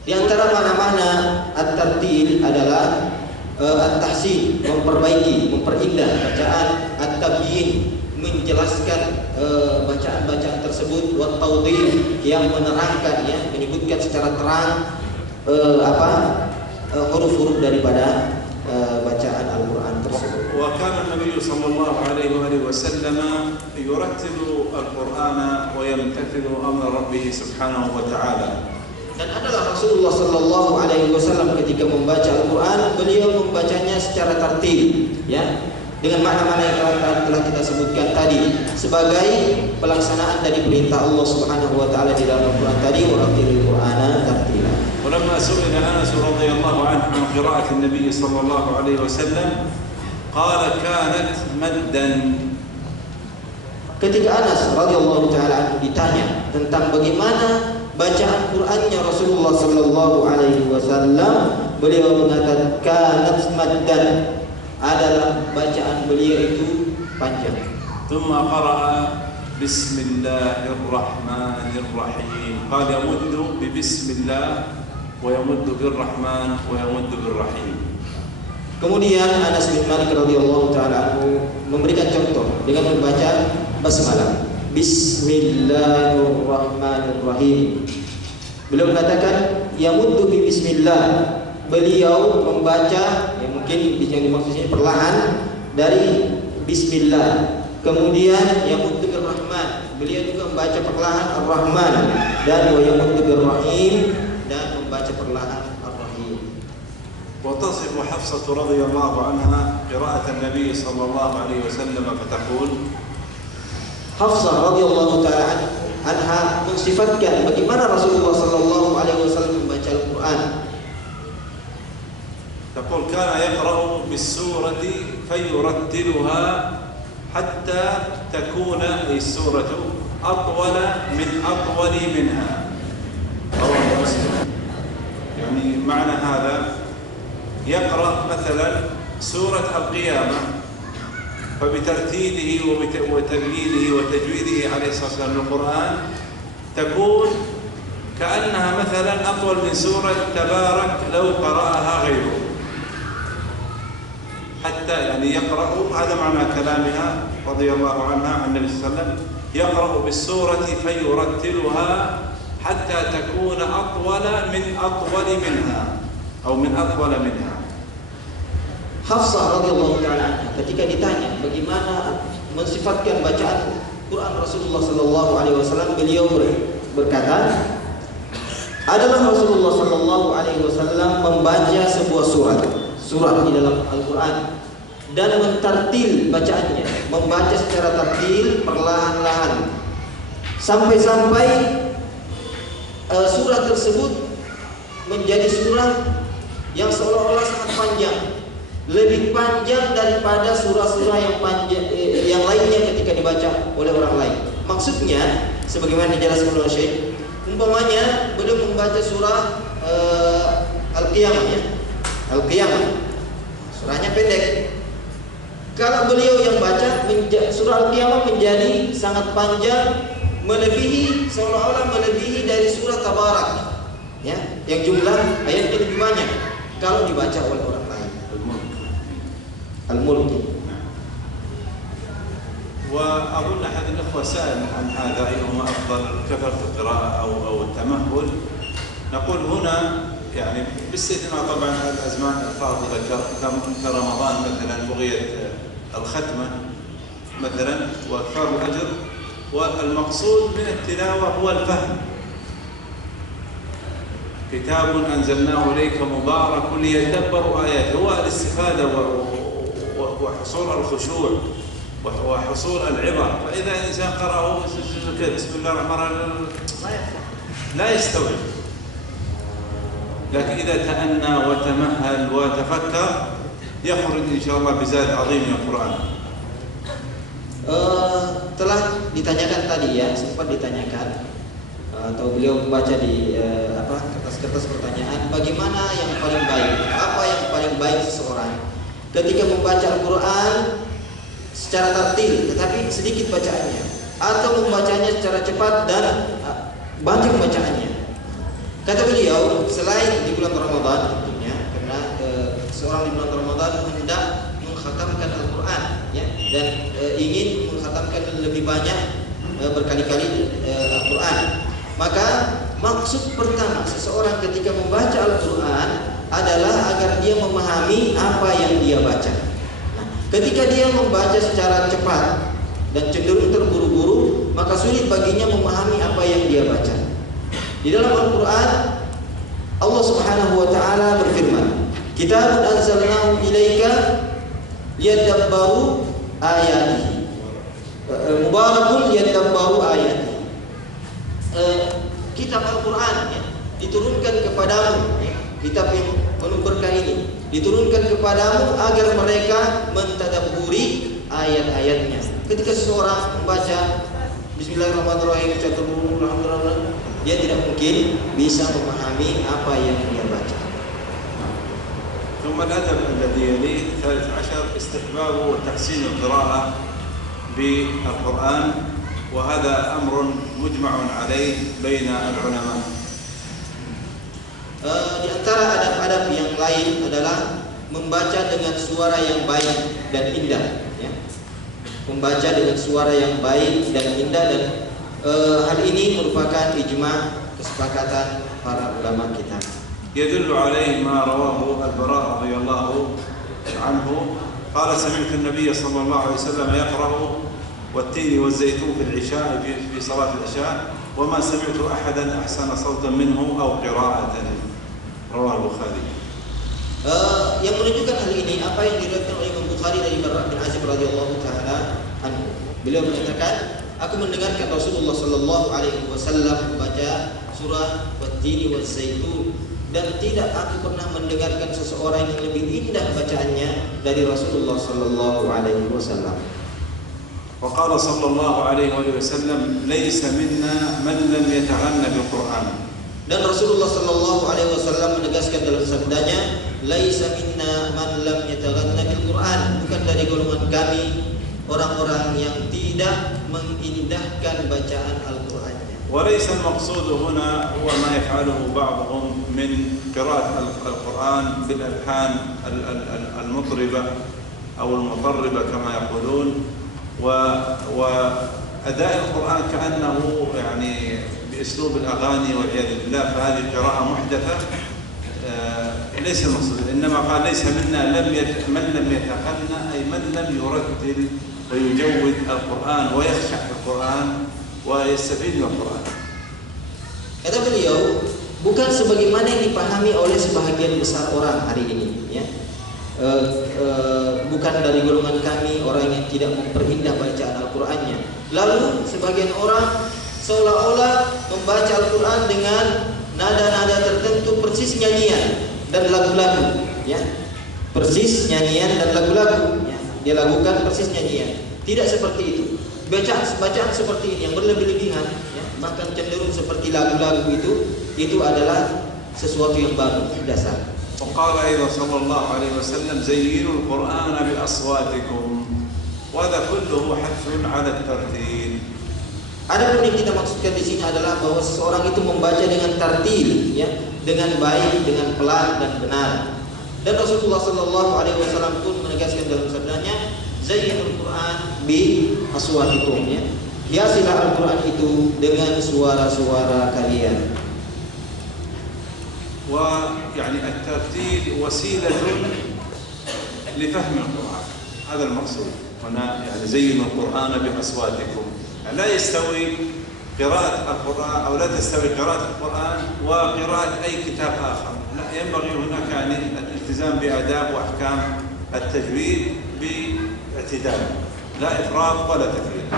Di antara mana-mana at-tartil adalah at-tahsin, memperbaiki, memperindah bacaan, at-tabyin, menjelaskan bacaan-bacaan tersebut, wa tawdih, yang menerangkan, ya, menyebutkan secara terang huruf-huruf daripada bacaan Al-Quran tersebut. وكان النبي صلى الله عليه وآله وسلم يرتل القرآن ويمتثل أمر ربه سبحانه وتعالى. Dan adalah Rasulullah Sallallahu Alaihi Wasallam ketika membaca Al-Quran, beliau membacanya secara tartil, ya, dengan makna-makna yang telah kita sebutkan tadi sebagai pelaksanaan dari perintah Allah Subhanahu Wa Taala di dalam Al-Quran tadi, warattilil Qur'ana tartila. ولما سئل أنس رضي الله عنه عن قراءة النبي صلى الله عليه وسلم قال كانت مدا. Ketika Anas radhiyallahu taala anhu ditanya tentang bagaimana bacaan Qur'annya Rasulullah sallallahu alaihi wasallam, beliau mengatakan kanat maddan, adalah bacaan beliau itu panjang. ثم قرأ بسم الله الرحمن الرحيم، قال يمد ببسم الله ويمد بالرحمن ويمد بالرحيم. Kemudian Anas bin Malik radhiyallahu taala anhu memberikan contoh dengan membaca basmalah, Bismillahirrahmanirrahim. Beliau mengatakan yamuddu bi bismillah, beliau membaca, yang mungkin yang dimaksud sini perlahan dari bismillah. Kemudian yamuddu bir rahman, beliau juga membaca perlahan ar-rahman, dan wa yamuddu bir rahim, dan membaca perlahan ar-rahim. وتصف حفصة رضي الله عنها قراءة النبي صلى الله عليه وسلم فتقول Hafsah radhiyallahu taala anha mensifatkan bagaimana Rasulullah sallallahu alaihi wasallam membaca Al-Quran. تقول كان يقرأ بالسورة فيرتلها حتى تكون السورة أطول من أطول منها. رواه مسلم. يعني معنى هذا يقرأ مثلا سورة القيامة فبترتيله وتبيينه وتجويده عليه الصلاة والسلام للقرآن تكون كأنها مثلا أطول من سورة تبارك لو قرأها غيره، حتى يعني يقرأ، هذا معنى كلامها رضي الله عنها عن النبي صلى الله عليه وسلم، يقرأ بالسورة فيرتلها حتى تكون أطول من أطول منها أو من أطول منها. Hafsah radhiyallahu taala anha ketika ditanya bagaimana mensifatkan bacaan Quran Rasulullah sallallahu alaihi wasallam, beliau berkata, adalah Rasulullah sallallahu alaihi wasallam membaca sebuah surat di dalam Al-Quran dan mentartil bacaannya, membaca secara tartil perlahan-lahan sampai-sampai surah tersebut menjadi surah yang seolah-olah sangat panjang, lebih panjang daripada surah-surah yang panjang yang lainnya ketika dibaca oleh orang lain. Maksudnya, sebagaimana dijelaskan oleh Syekh, umpamanya beliau membaca surah Al-Qiyamah, ya, Al-Qiyamah, surahnya pendek. Kalau beliau yang baca surah Al-Qiyamah menjadi sangat panjang, melebihi, seolah-olah melebihi dari surah Tabarak, ya, yang jumlah ayatnya lebih banyak kalau dibaca oleh orang lain. Al-Mulk. وأظن أحد الأخوة سأل عن هذا أيهما أفضل، كثرة القراءة أو التمهل. نقول هنا يعني باستثناء طبعا الأزمان الفاضلة كرمضان مثلا بغية الختمة مثلا وأكثر الأجر، والمقصود من التلاوة هو الفهم. كتاب أنزلناه إليك مبارك ليدبروا آياته، هو الاستفادة وحصول الخشوع وحصول العبر. فإذا الإنسان قرأه بسم الله الرحمن الرحيم لا يستوعب، لكن إذا تأنى وتمهل وتفكر يخرج إن شاء الله بزاد عظيم من القرآن. Telah ditanyakan tadi, ya, sempat ditanyakan atau beliau membaca di kertas-kertas pertanyaan, bagaimana yang paling baik, apa yang paling baik seseorang ketika membaca Al-Quran secara tartil tetapi sedikit bacaannya, atau membacanya secara cepat dan banyak bacaannya. Kata beliau, selain di bulan Ramadan tentunya, karena seorang di bulan Ramadan hendak mengkhatamkan Al-Quran, ya, dan ingin mengkhatamkan lebih banyak berkali-kali Al-Quran, maka maksud pertama seseorang ketika membaca Al-Quran adalah agar dia memahami apa yang dia baca. Nah, ketika dia membaca secara cepat dan cenderung terburu-buru, maka sulit baginya memahami apa yang dia baca. Di dalam Al-Quran, Allah Subhanahu wa Ta'ala berfirman, "Kitabun anzalnahu ilaika liyadabbaru ayatihi, mubarakun liyadabbaru ayatihi." Kitab Al-Quran, ya, diturunkan kepadamu, ya, kitab yang penuh berkah ini diturunkan kepadamu agar mereka mentadabburi ayat-ayatnya. Ketika seseorang membaca Bismillahirrahmanirrahim, dia tidak mungkin bisa memahami apa yang dia baca. ثم الأدب الذي يليه 13 استحباب وتحسين القراءة بالقرآن، وهذا أمر مجمع عليه بين العلماء. Di antara adab-adab yang lain adalah membaca dengan suara yang baik dan indah, ya. Membaca dengan suara yang baik dan indah, dan hal ini merupakan ijma, kesepakatan para ulama kita. يدل عليه ما رواه البراء رضي الله عنه قال سمعت النبي صلى الله عليه وسلم يقرأ والتين والزيتون في العشاء في صلاة العشاء وما سمعت أحدا أحسن صوتا منه أو قراءة، رواه البخاري. Yang menunjukkan hal ini apa yang diriwayatkan oleh Imam Bukhari dari Bara' bin Azib radhiyallahu taala anhu. Beliau mengatakan, aku mendengarkan Rasulullah sallallahu alaihi wasallam membaca surah Wat-Tini waz-Zaitun, dan tidak aku pernah mendengarkan seseorang yang lebih indah bacaannya dari Rasulullah sallallahu alaihi wasallam. وقال صلى الله عليه وسلم ليس منا من لم يتغنى بالقرآن. Dan Rasulullah sallallahu alaihi wasallam menegaskan dalam sabdanya, laisa minna man lam yataghanna bil Quran, bukan dari golongan kami orang-orang yang tidak mengindahkan bacaan Al-Qur'annya. وليس المقصود هنا هو ما يفعله بعضهم من قراءة القرآن بالألحان المطربة أو المطربة كما يقولون، وأداء القرآن كأنه يعني بأسلوب الأغاني والعياذ بالله، فهذه قراءة محدثة ليس المقصود. إنما قال ليس منا من لم يتغنى، أي من لم يرتل ويجود القرآن ويخشع في القرآن ويستفيد من القرآن. Kata beliau, bukan sebagaimana yang dipahami oleh sebahagian besar orang hari ini, ya. Bukan dari golongan kami orang yang tidak memperindah bacaan Al-Qur'annya. Lalu sebagian orang seolah-olah membaca Al-Quran dengan nada-nada tertentu persis nyanyian dan lagu-lagu, ya. Persis nyanyian dan lagu-lagu, ya. Dia lakukan persis nyanyian. Tidak seperti itu. Bacaan seperti ini yang berlebih-lebihan, ya, bahkan cenderung seperti lagu-lagu itu adalah sesuatu yang baru dasar. وقال أيضا صلى الله عليه وسلم زينوا القرآن بأصواتكم وهذا كله حث على الترتيل. Adapun yang kita maksudkan di sini adalah bahwa seseorang itu membaca dengan tartil, ya, dengan baik, dengan pelan dan benar. Dan Rasulullah Sallallahu Alaihi Wasallam pun menegaskan dalam sabdanya, Zayyinul Quran bi aswatikum, ya. Hiasilah Al-Quran itu dengan suara-suara kalian. ويعني الترتيل وسيلة لفهم القرآن، هذا المقصود هنا. يعني زينوا القرآن بأصواتكم، لا يستوي قراءة القرآن أو لا تستوي قراءة القرآن وقراءة أي كتاب آخر، لا، ينبغي هناك يعني الالتزام بآداب وأحكام التجويد باعتدال، لا إفراط ولا تفريط.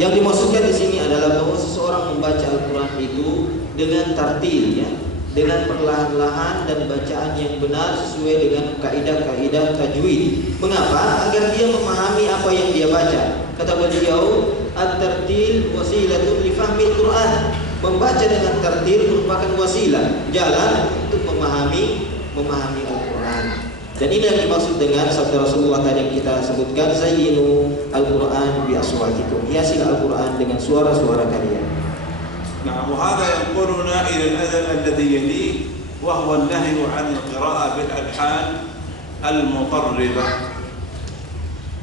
Yang dimaksudkan di sini adalah bahwa seseorang membaca Al-Quran itu dengan tartil, ya, dengan perlahan-lahan dan bacaan yang benar sesuai dengan kaidah-kaidah tajwid. Mengapa? Agar dia memahami apa yang dia baca. Kata beliau, at-tartil wasilatun li fahmil Quran. Membaca dengan tartil merupakan wasilah, jalan untuk memahami Al-Quran. Dan ini yang dimaksud dengan sabda Rasulullah tadi yang kita sebutkan, zayyinu al-Quran bi aswatikum. Hiasilah Al-Quran dengan suara-suara kalian. نعم. وهذا ينقلنا إلى الأدب الذي يليه وهو النهي عن القراءة بالألحان المطربة.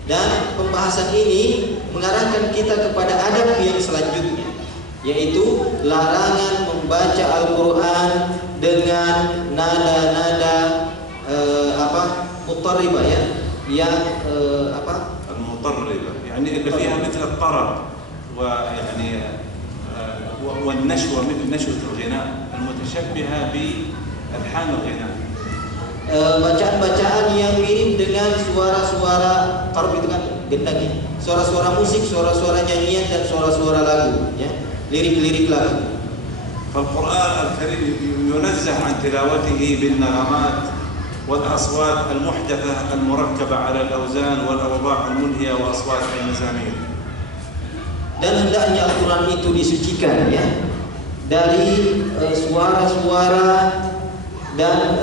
Dan pembahasan ini mengarahkan kita kepada adab yang selanjutnya, yaitu larangan membaca Al-Quran dengan nada-nada mutarribah, ya, yang المطربة يعني اللي فيها مثل الطرب ويعني والنشوة مثل نشوة الغناء المتشبهة بألحان الغناء. Bacaan-bacaan yang mirip dengan suara-suara tarub itu kan gendang, ya. Suara-suara musik, suara-suara nyanyian dan suara-suara lagu, ya. Lirik-lirik lagu. فالقرآن الكريم ينزه عن تلاوته بالنغمات والأصوات المحدثة المركبة على الأوزان والأوضاع الملهية وأصوات المزامير. Dan hendaknya Al-Quran itu disucikan, ya, dari suara-suara dan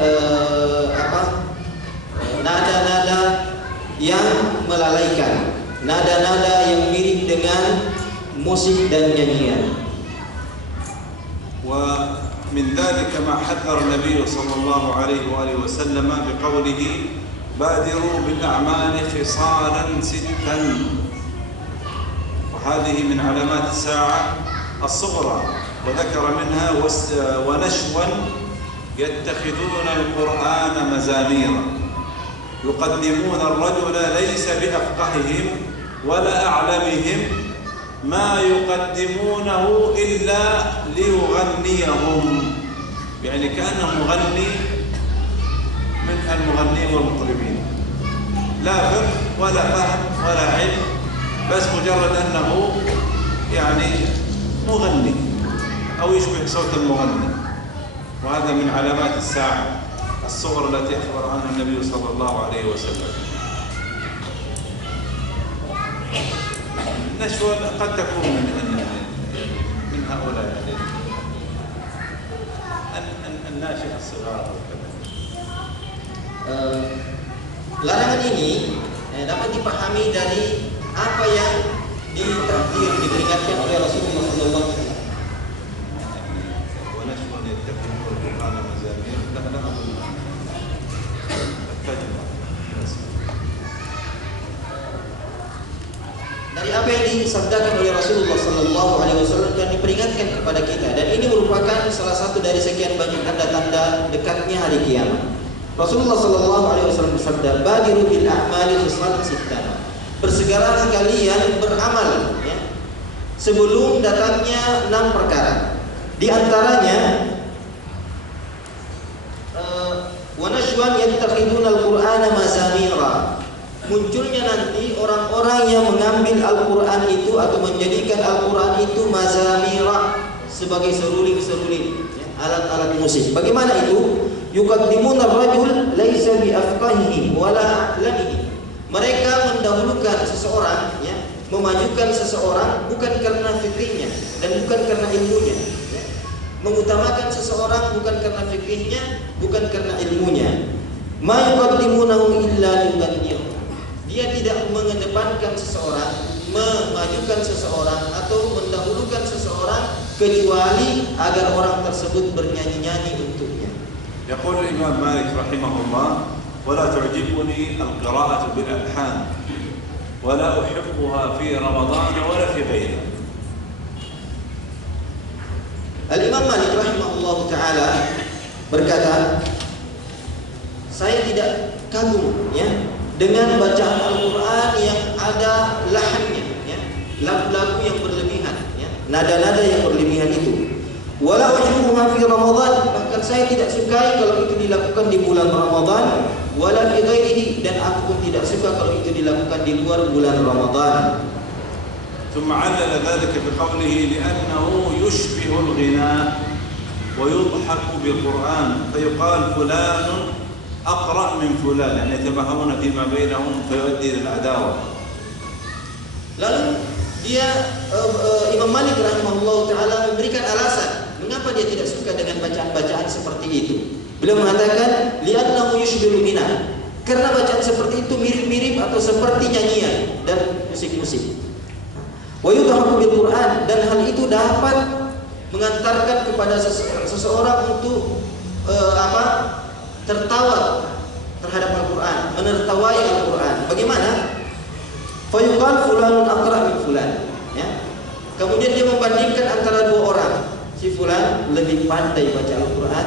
nada-nada yang melalaikan, nada-nada yang mirip dengan musik dan nyanyian. ومن ذلك ما حذر النبي صلى الله عليه وآله وسلم بقوله بادروا بالأعمال خصالا 6، وهذه من علامات الساعة الصغرى، وذكر منها ونشوا يتخذون القرآن مزاميرا يقدمون الرجل ليس بأفقههم ولا أعلمهم ما يقدمونه إلا ليغنيهم، يعني كأنه مغني من المغنين والمطربين، لا فقه ولا فهم ولا علم، بس مجرد أنه يعني مغني أو يشبه صوت المغني. وهذا من علامات الساعة الصغرى التي أخبر عنها النبي صلى الله عليه وسلم. نشوة قد تكون من هؤلاء الناشئة الصغار. Larangan ini dapat dipahami dari apa yang ditakdir, diperingatkan oleh Rasulullah SAW. Dari apa yang disabdakan oleh Rasulullah SAW dan diperingatkan kepada kita, dan ini merupakan salah satu dari sekian banyak tanda-tanda dekatnya hari kiamat. Rasulullah SAW bersabda, "Badiru bil a'mali khisal sittah." Bersegeralah kalian beramal, ya, sebelum datangnya 6 perkara. Di antaranya wa nashwan yattakhiduna al-Qur'ana mazamira. munculnya nanti orang-orang yang mengambil Al-Quran itu atau menjadikan Al-Quran itu mazamira, sebagai seruling-seruling, ya, alat-alat musik. Bagaimana itu? Yuqaddimuna ar-rajul laisa bi afqahihi wala a'lamihi. Mereka mendahulukan seseorang, ya, memajukan seseorang bukan karena fikihnya dan bukan karena ilmunya, ya. Mengutamakan seseorang bukan karena fikihnya, bukan karena ilmunya. Ma yuqaddimunahu illa lighanihi. Dia tidak mengedepankan seseorang, memajukan seseorang atau mendahulukan seseorang kecuali agar orang tersebut bernyanyi-nyanyi untuknya. يقول الإمام مالك رحمه الله: ولا تعجبني القراءة بالألحان ولا أحبها في رمضان ولا في غيره. Al-Imam Malik rahimahullah ta'ala berkata, saya tidak kagum, ya, dengan bacaan Al-Quran yang ada lahannya, ya, lagu-lagu yang berlebihan, ya, nada-nada yang berlebihan itu. Wala uhibuha fi Ramadan, bahkan saya tidak sukai kalau itu dilakukan di bulan Ramadan, wala fi ghairihi, dan aku pun tidak suka kalau itu dilakukan di luar bulan Ramadan. ثم علل ذلك بقوله: لأنه يشبه الغناء ويضحك بالقرآن فيقال فلان أقرأ من فلان، يعني يتباهون فيما بينهم فيؤدي إلى العداوة. Lalu dia Imam Malik rahimahullah ta'ala memberikan alasan mengapa dia tidak suka dengan bacaan-bacaan seperti itu. Beliau mengatakan li'annahu yushbihu ghina, karena bacaan seperti itu mirip-mirip atau seperti nyanyian dan musik-musik. Wa yudhaku bil Quran, dan hal itu dapat mengantarkan kepada seseorang untuk tertawa terhadap Al-Quran, menertawai Al-Quran. Bagaimana? Fayuqal fulanun aqra min fulan, ya. Kemudian dia membandingkan antara dua orang. Si fulan lebih pandai baca Al-Quran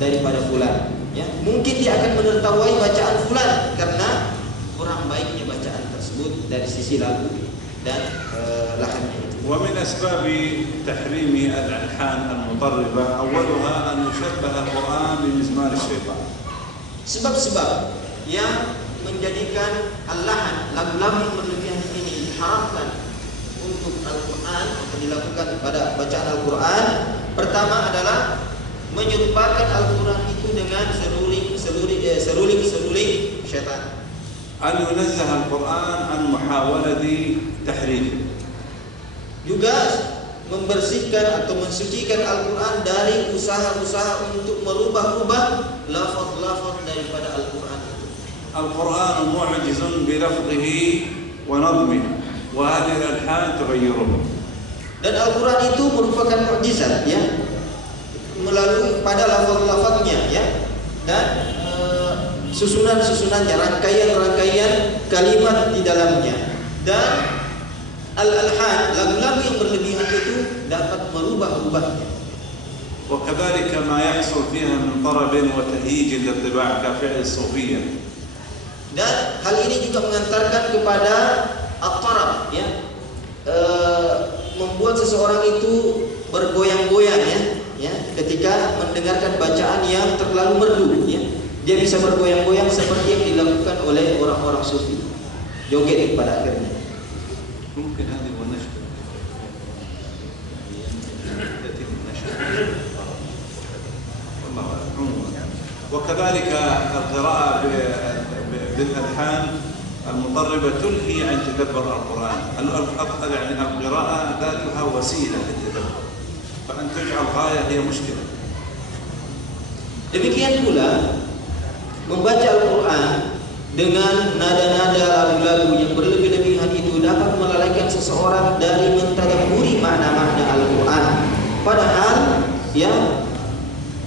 daripada fulan, ya. Mungkin dia akan menertawai bacaan fulan karena kurang baiknya bacaan tersebut dari sisi lagu dan lahannya itu. ومن أسباب تحريم الألحان المطربة أولها أن يشبه القرآن بمزمار الشيطان. Sebab-sebab yang menjadikan al-lahan, lagu-lagu yang berlebihan ini diharamkan untuk Al-Quran atau dilakukan pada bacaan Al-Quran, pertama adalah menyerupakan Al-Quran itu dengan seruling syaitan. أن ينزه القرآن عن محاولة تحريفه. Juga membersihkan atau mensucikan Al-Quran dari usaha-usaha untuk merubah-rubah lafaz-lafaz daripada Al-Quran itu. القرآن معجز بلفظه ونظمه وهذه الألحان تغيره. Dan Al-Quran itu merupakan mukjizat, ya, melalui pada lafaz-lafaznya, ya, dan susunan-susunannya, rangkaian-rangkaian kalimat di dalamnya. Dan al-alhan, lagu-lagu yang berlebihan itu dapat merubah-rubahnya. وكذلك ما يحصل فيها من طرب وتهيج للطباع كفعل الصوفية. Dan hal ini juga mengantarkan kepada at-tarab, ya, membuat seseorang itu bergoyang-goyang, ya, ketika mendengarkan bacaan yang terlalu merdu, ya. Dia bisa bergoyang-goyang seperti yang dilakukan oleh orang-orang sufi, joget pada akhirnya. ممكن هذه والنشر يأتي بالنشر والله أعلم. وكذلك القراءة بالألحان المطربة تلهي عن تدبر القرآن. يعني القراءة ذاتها وسيلة للتدبر، فأن تجعل غاية هي مشكلة. Demikian pula membaca Al-Quran dengan nada-nada lagu-lagu yang berlebih-lebihan itu dapat melalaikan seseorang dari mentadabburi makna-makna Al-Quran. Padahal, ya,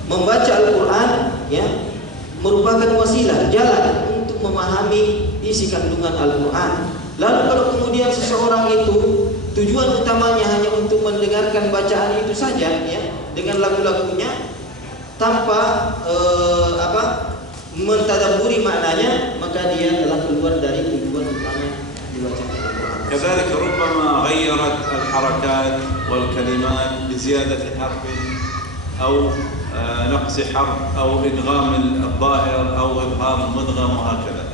membaca Al-Quran, ya, merupakan wasilah, jalan untuk memahami isi kandungan Al-Quran. Lalu kalau kemudian seseorang itu tujuan utamanya hanya untuk mendengarkan bacaan itu saja, ya, dengan lagu-lagunya tanpa mentadabburi maknanya, maka dia telah keluar dari tujuan utama dibacanya Al-Quran. كذلك ربما غيرت الحركات والكلمات بزيادة حرف أو نقص حرف أو إدغام الظاهر أو إظهار المدغم وهكذا.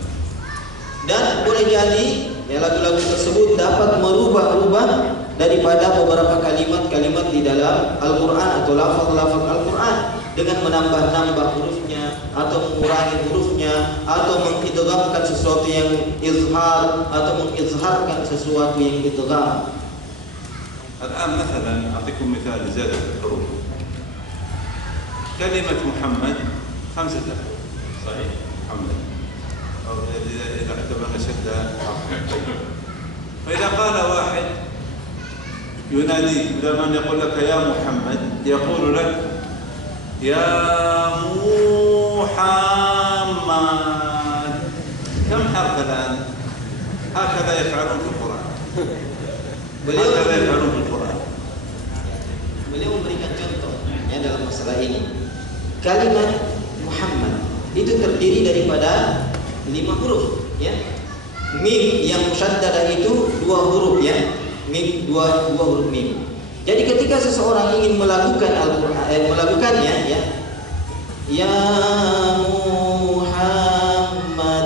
Dan boleh jadi ya lagu-lagu tersebut dapat merubah-rubah daripada beberapa kalimat-kalimat di dalam Al-Quran atau lafaz-lafaz Al-Quran dengan menambah-nambah hurufnya atau mengurangi hurufnya atau mengidghamkan sesuatu yang izhar atau mengizharkan sesuatu yang idgham. الآن مثلا أعطيكم مثال لزيادة الحروف. كلمة محمد 5 أحرف صحيح؟ محمد أو إذا اعتبرنا شدة فإذا قال واحد يناديك بدل من يقول لك يا محمد يقول لك يا محمد. كم حرف الآن؟ هكذا يفعلون في القرآن. هكذا يفعلون في القرآن. Beliau memberikan contoh ya dalam masalah ini. Kalimat Muhammad itu terdiri daripada 5 huruf ya. Mim yang musyaddadah itu 2 huruf ya. Mim 2 huruf mim. Jadi ketika seseorang ingin melakukan melakukannya ya, ya Muhammad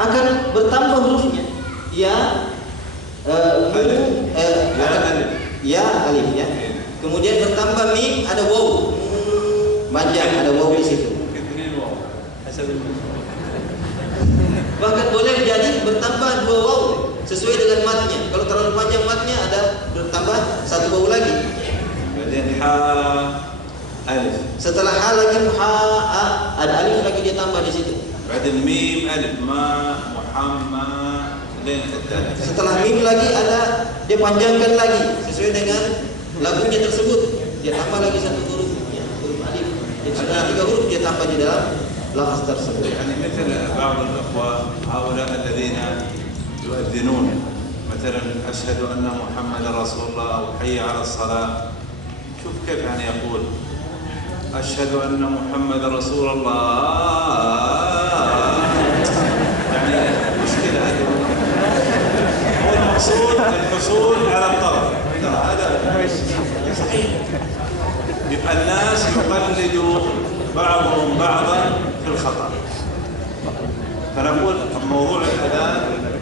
akan bertambah hurufnya. Ya ya alif ya. Kemudian bertambah mim, ada waw. Panjang ada waw di situ. Bahkan boleh jadi bertambah 2 waw sesuai dengan matnya. Kalau terlalu panjang matnya ada bertambah 1 waw lagi. Kemudian ha alif. Setelah ha lagi ha ada alif lagi dia tambah di situ. Kemudian mim alif ma Muhammad. Setelah mim lagi ada dia panjangkan lagi sesuai dengan lagunya tersebut. Dia tambah lagi 1 huruf ya, huruf alif. Jadi sudah 3 huruf dia tambah di dalam lafaz tersebut. يعني مثل بعض الأخوة هؤلاء الذين يؤذنون مثلا أشهد أن محمد رسول الله أو حي على الصلاة. شوف كيف يعني يقول أشهد أن محمد رسول الله. يعني مشكلة هذه. هو المقصود الحصول على الطرف. ترى هذا صحيح. يبقى الناس يقلدوا بعضهم بعضا في الخطأ. فنقول موضوع الأذان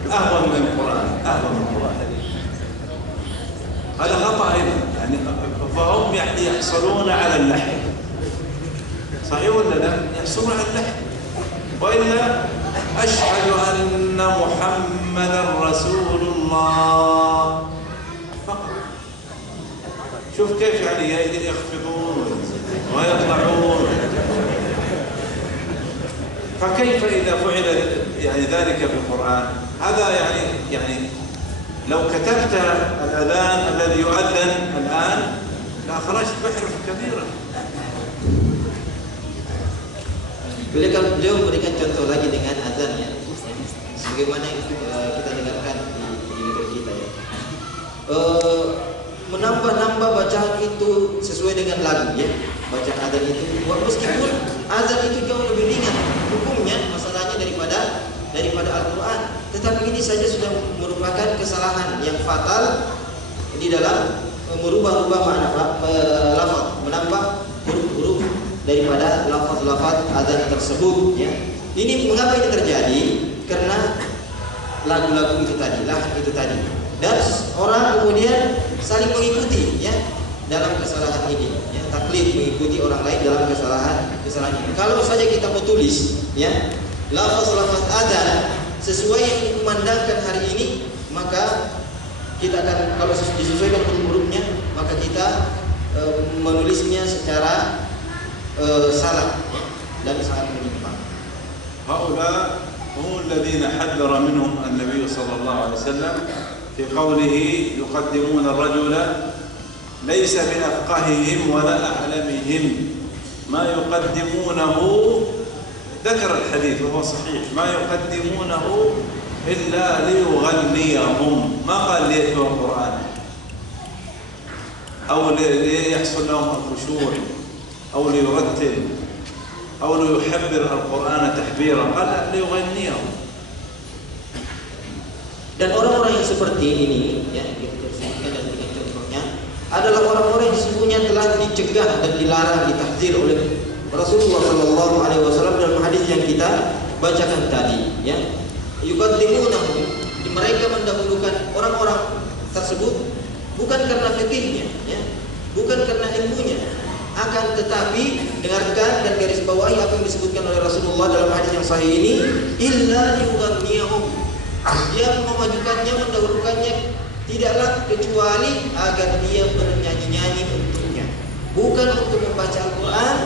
أهون من القرآن، أهون من القرآن. هذا خطأ أيضا يعني فهم يحصلون على اللحن. صحيح ولا لا؟ يحصلون على اللحن. وإلا أشهد أن محمدا رسول الله فقط. شوف كيف يعني يخفضون ويطلعون. فكيف إذا فعل يعني ذلك في القرآن؟ هذا يعني لو كتبت الأذان الذي يؤذن الآن لأخرجت بحرا كبيرا. Beliau memberikan contoh lagi dengan azannya, sebagaimana kita dengarkan di negeri kita ya. Menambah-nambah bacaan itu sesuai dengan lagu ya. Bacaan azan itu, meskipun azan itu jauh lebih ringan hukumnya masalahnya daripada Al-Quran, tetapi ini saja sudah merupakan kesalahan yang fatal di dalam merubah-rubah makna lafaz, menambah huruf-huruf daripada lafaz-lafaz azan tersebut ya. Ini mengapa ini terjadi? Karena lagu-lagu itu tadi, lahan itu tadi. Dan orang kemudian saling mengikuti ya dalam kesalahan ini ya, taklid mengikuti orang lain dalam kesalahan ini. Kalau saja kita bertulis ya lafaz-lafaz azan sesuai yang dikumandangkan hari ini, maka kita akan, kalau disesuaikan huruf-hurufnya, maka kita menulisnya secara salah ya, dan sangat menyimpang. هؤلاء هم الذين حذر منهم النبي صلى الله عليه وسلم في قوله يقدمون الرجل ليس بأفقههم ولا أعلمهم ما يقدمونه. ذكر الحديث وهو صحيح ما يقدمونه إلا ليغنيهم، ما قال ليتلو القرآن أو ليحصل لهم الخشوع أو ليرتل أو ليحبر القرآن تحبيرا، قال ليغنيهم. Dan orang-orang yang seperti ini ya, kita sebutkan dan berikan contohnya adalah orang-orang yang sesungguhnya telah dicegah dan dilarang, ditahzir oleh Rasulullah SAW dalam hadis yang kita bacakan tadi ya. yuqaddimunahum, mereka mendahulukan orang-orang tersebut bukan karena fikihnya, ya, bukan karena ilmunya, akan tetapi dengarkan dan garis bawahi apa yang disebutkan oleh Rasulullah dalam hadis yang sahih ini, illa yughanniyahum, yang memajukannya, mendahulukannya tidaklah kecuali agar dia bernyanyi-nyanyi untuknya, bukan untuk membaca Al-Quran,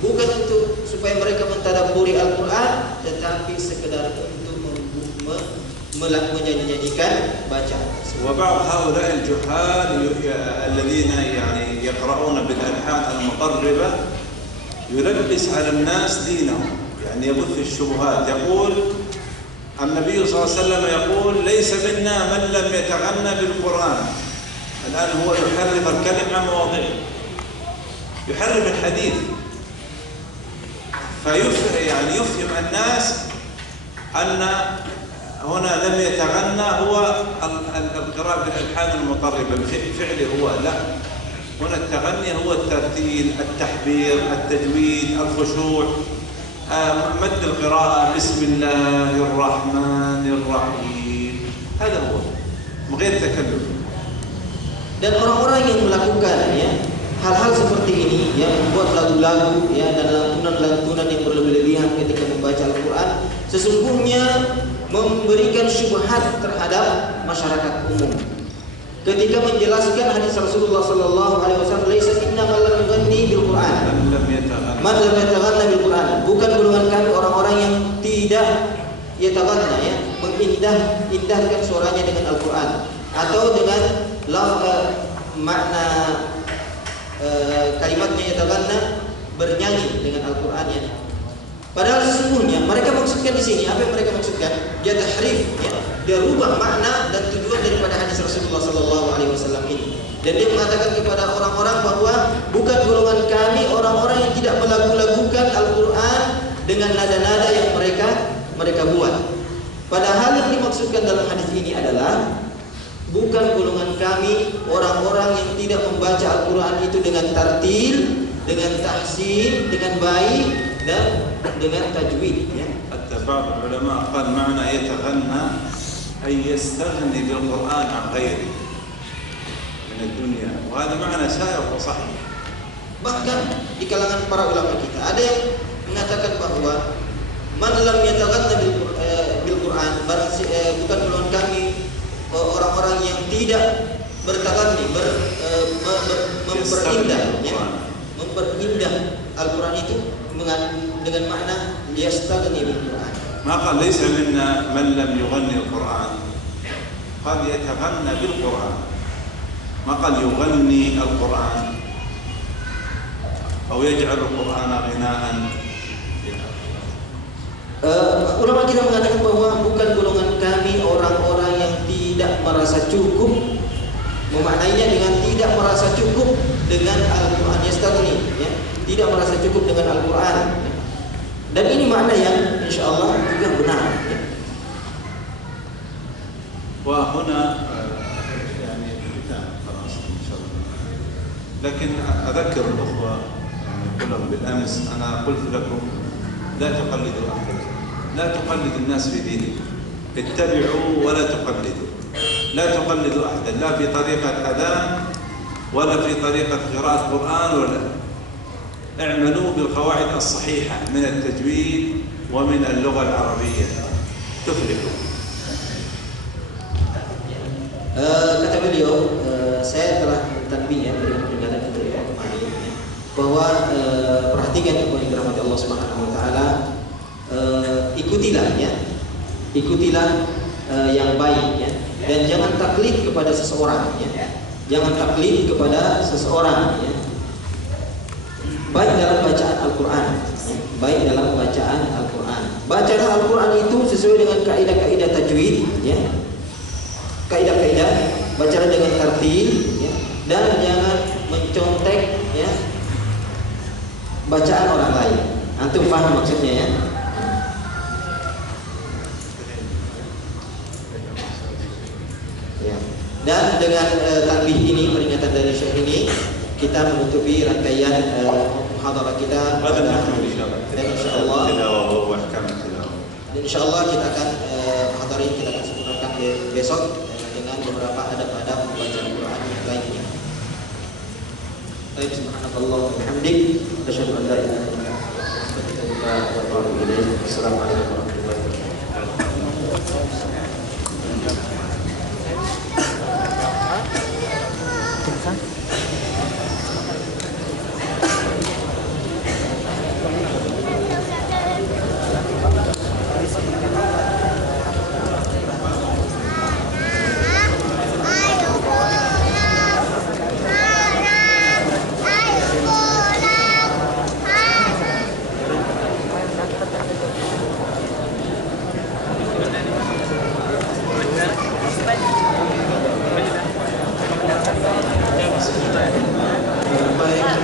bukan untuk supaya mereka mentadabburi Al-Quran, tetapi sekedar untuk menyanyi-nyanyikan bacaan. وبعض هؤلاء الجهال الذين يعني يقرؤون بالألحان المقربة يلبس على الناس دينهم، يعني يبث الشبهات، يقول النبي صلى الله عليه وسلم يقول ليس منا من لم يتغنى بالقرآن. الآن هو يحرف الكلم عن مواضعه، يحرف الحديث، يعني يفهم الناس أن هنا لم يتغنى هو القراءة بالألحان المطربة بفعله هو، لا، هنا التغني هو الترتيل، التحبير، التجويد، الخشوع، مد القراءة بسم الله الرحمن الرحيم، هذا هو من غير تكلف. Dan orang-orang yang melakukan ya hal-hal seperti ini, yang membuat lagu-lagu ya dan lantunan-lantunan yang berlebihan ketika membaca Al-Quran, sesungguhnya memberikan syubhat terhadap masyarakat umum. Ketika menjelaskan hadis Rasulullah sallallahu alaihi wasallam, "Laisa minna man lam yughanni bil Qur'an." Man lam yataghanna bil Qur'an. Bukan golongan kami orang-orang yang tidak yataghanna, ya, mengindahkan suaranya dengan Al-Quran atau dengan makna kalimatnya yataghanna, bernyanyi dengan Al-Quran, ya. Padahal sesungguhnya mereka maksudkan di sini, apa yang mereka maksudkan? Dia tahrif, ya. Dia rubah makna dan tujuan daripada hadis Rasulullah sallallahu alaihi wasallam ini. Dan dia mengatakan kepada orang-orang bahwa bukan golongan kami orang-orang yang tidak melagu-lagukan Al-Quran dengan nada-nada yang mereka buat. Padahal yang dimaksudkan dalam hadis ini adalah bukan golongan kami orang-orang yang tidak membaca Al-Quran itu dengan tartil, dengan tahsin, dengan baik dan dengan tajwid, ya. حتى بعض العلماء قال معنى يتغنى أي يستغني بالقرآن عن غيره من الدنيا، وهذا معنى سائغ وصحيح. Bahkan di kalangan para ulama kita ada yang mengatakan bahwa man lam yataghanna bil Quran, bukan golongan kami orang-orang yang tidak bertaghanni, memperindah, ya, memperindah Al-Quran itu dengan makna yastaghni bil Quran. ما قال ليس منا من لم يغني القرآن، قال يتغنى بالقرآن، ما قال يغني القرآن أو يجعل القرآن غناء. Ulama kita mengatakan bahwa bukan golongan kami orang-orang yang tidak merasa cukup, memaknainya dengan tidak merasa cukup dengan Al-Quran, yastaghni, ya, tidak merasa cukup dengan Al-Quran, ya. Dan ini makna yang insyaallah juga benar, ya. وهنا يعني ختام خلاص إن شاء الله، لكن أذكر الأخوة كلهم بالأمس أنا قلت لكم لا تقلدوا أحد، لا تقلدوا الناس في دينكم، اتبعوا ولا تقلدوا، لا تقلدوا أحدا، لا في طريقة أذان ولا في طريقة قراءة قرآن، ولا اعملوا بالقواعد الصحيحة من التجويد ومن اللغة العربية تفلحوا. Kata beliau, saya telah mentanbih, ya, berikan peringatan ke beliau kemarin, ya, bahwa perhatikan yang dirahmati Allah Subhanahu wa taala, ikutilah, ya, ikutilah yang baik, ya, dan jangan taklid kepada seseorang, ya. Jangan taklid kepada seseorang, ya. Baik dalam bacaan Al-Quran, ya, baik dalam bacaan Al-Quran. Bacalah Al-Quran itu sesuai dengan kaidah-kaidah tajwid, ya. Kaidah-kaidah, bacalah dengan tartil, ya, dan jangan mencontek, ya, bacaan orang lain. Antum paham maksudnya, ya? Ya. Dan dengan tanbih ini, peringatan dari Syekh ini, kita menutupi rangkaian muhadharah kita, dan insyaallah kita akan materi kita akan sempurnakan besok dengan beberapa adab-adab membaca Al-Quran yang lainnya. Baik, subhanallah wa bihamdik, asyhadu an la ilaha illa anta, astaghfiruka wa atubu ilaik. Assalamualaikum warahmatullahi wabarakatuh.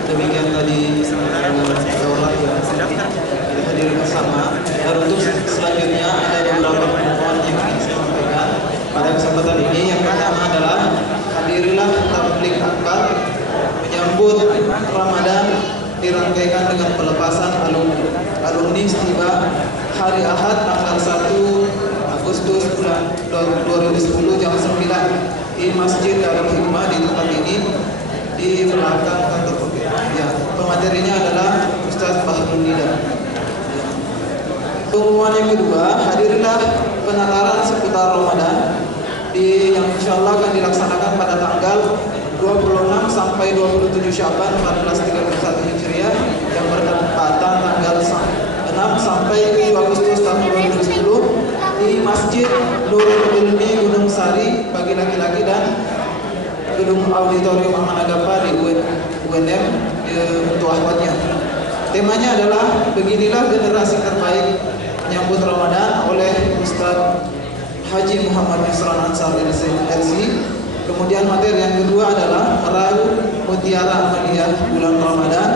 Demikian tadi daurah yang kita hadiri bersama. Dan untuk selanjutnya ada beberapa pengumuman yang ingin saya sampaikan pada kesempatan ini. Yang pertama adalah hadirilah tabligh akbar menyambut Ramadan dirangkaikan dengan pelepasan alumni tiba hari Ahad tanggal 1 Agustus 2010 jam 9 di Masjid Darul Hikmah di tempat ini di belakang kantor kopi. Ya, pematerinya adalah Ustaz Bahrul Nida. Pengumuman yang kedua, hadirilah penataran seputar Ramadan yang insyaallah akan dilaksanakan pada tanggal 26 sampai 27 Sya'ban 1431 Hijriah yang bertepatan tanggal 6 sampai 7 Agustus tahun 2010 di Masjid Nurul Ilmi Gunung Sari bagi laki-laki dan gedung auditorium Amanagapa di UNM untuk akhwatnya. Temanya adalah beginilah generasi terbaik menyambut Ramadan oleh Ustaz Haji Muhammad Misran Ansar LC. Kemudian materi yang kedua adalah meraih mutiara Ahmadiyah bulan Ramadan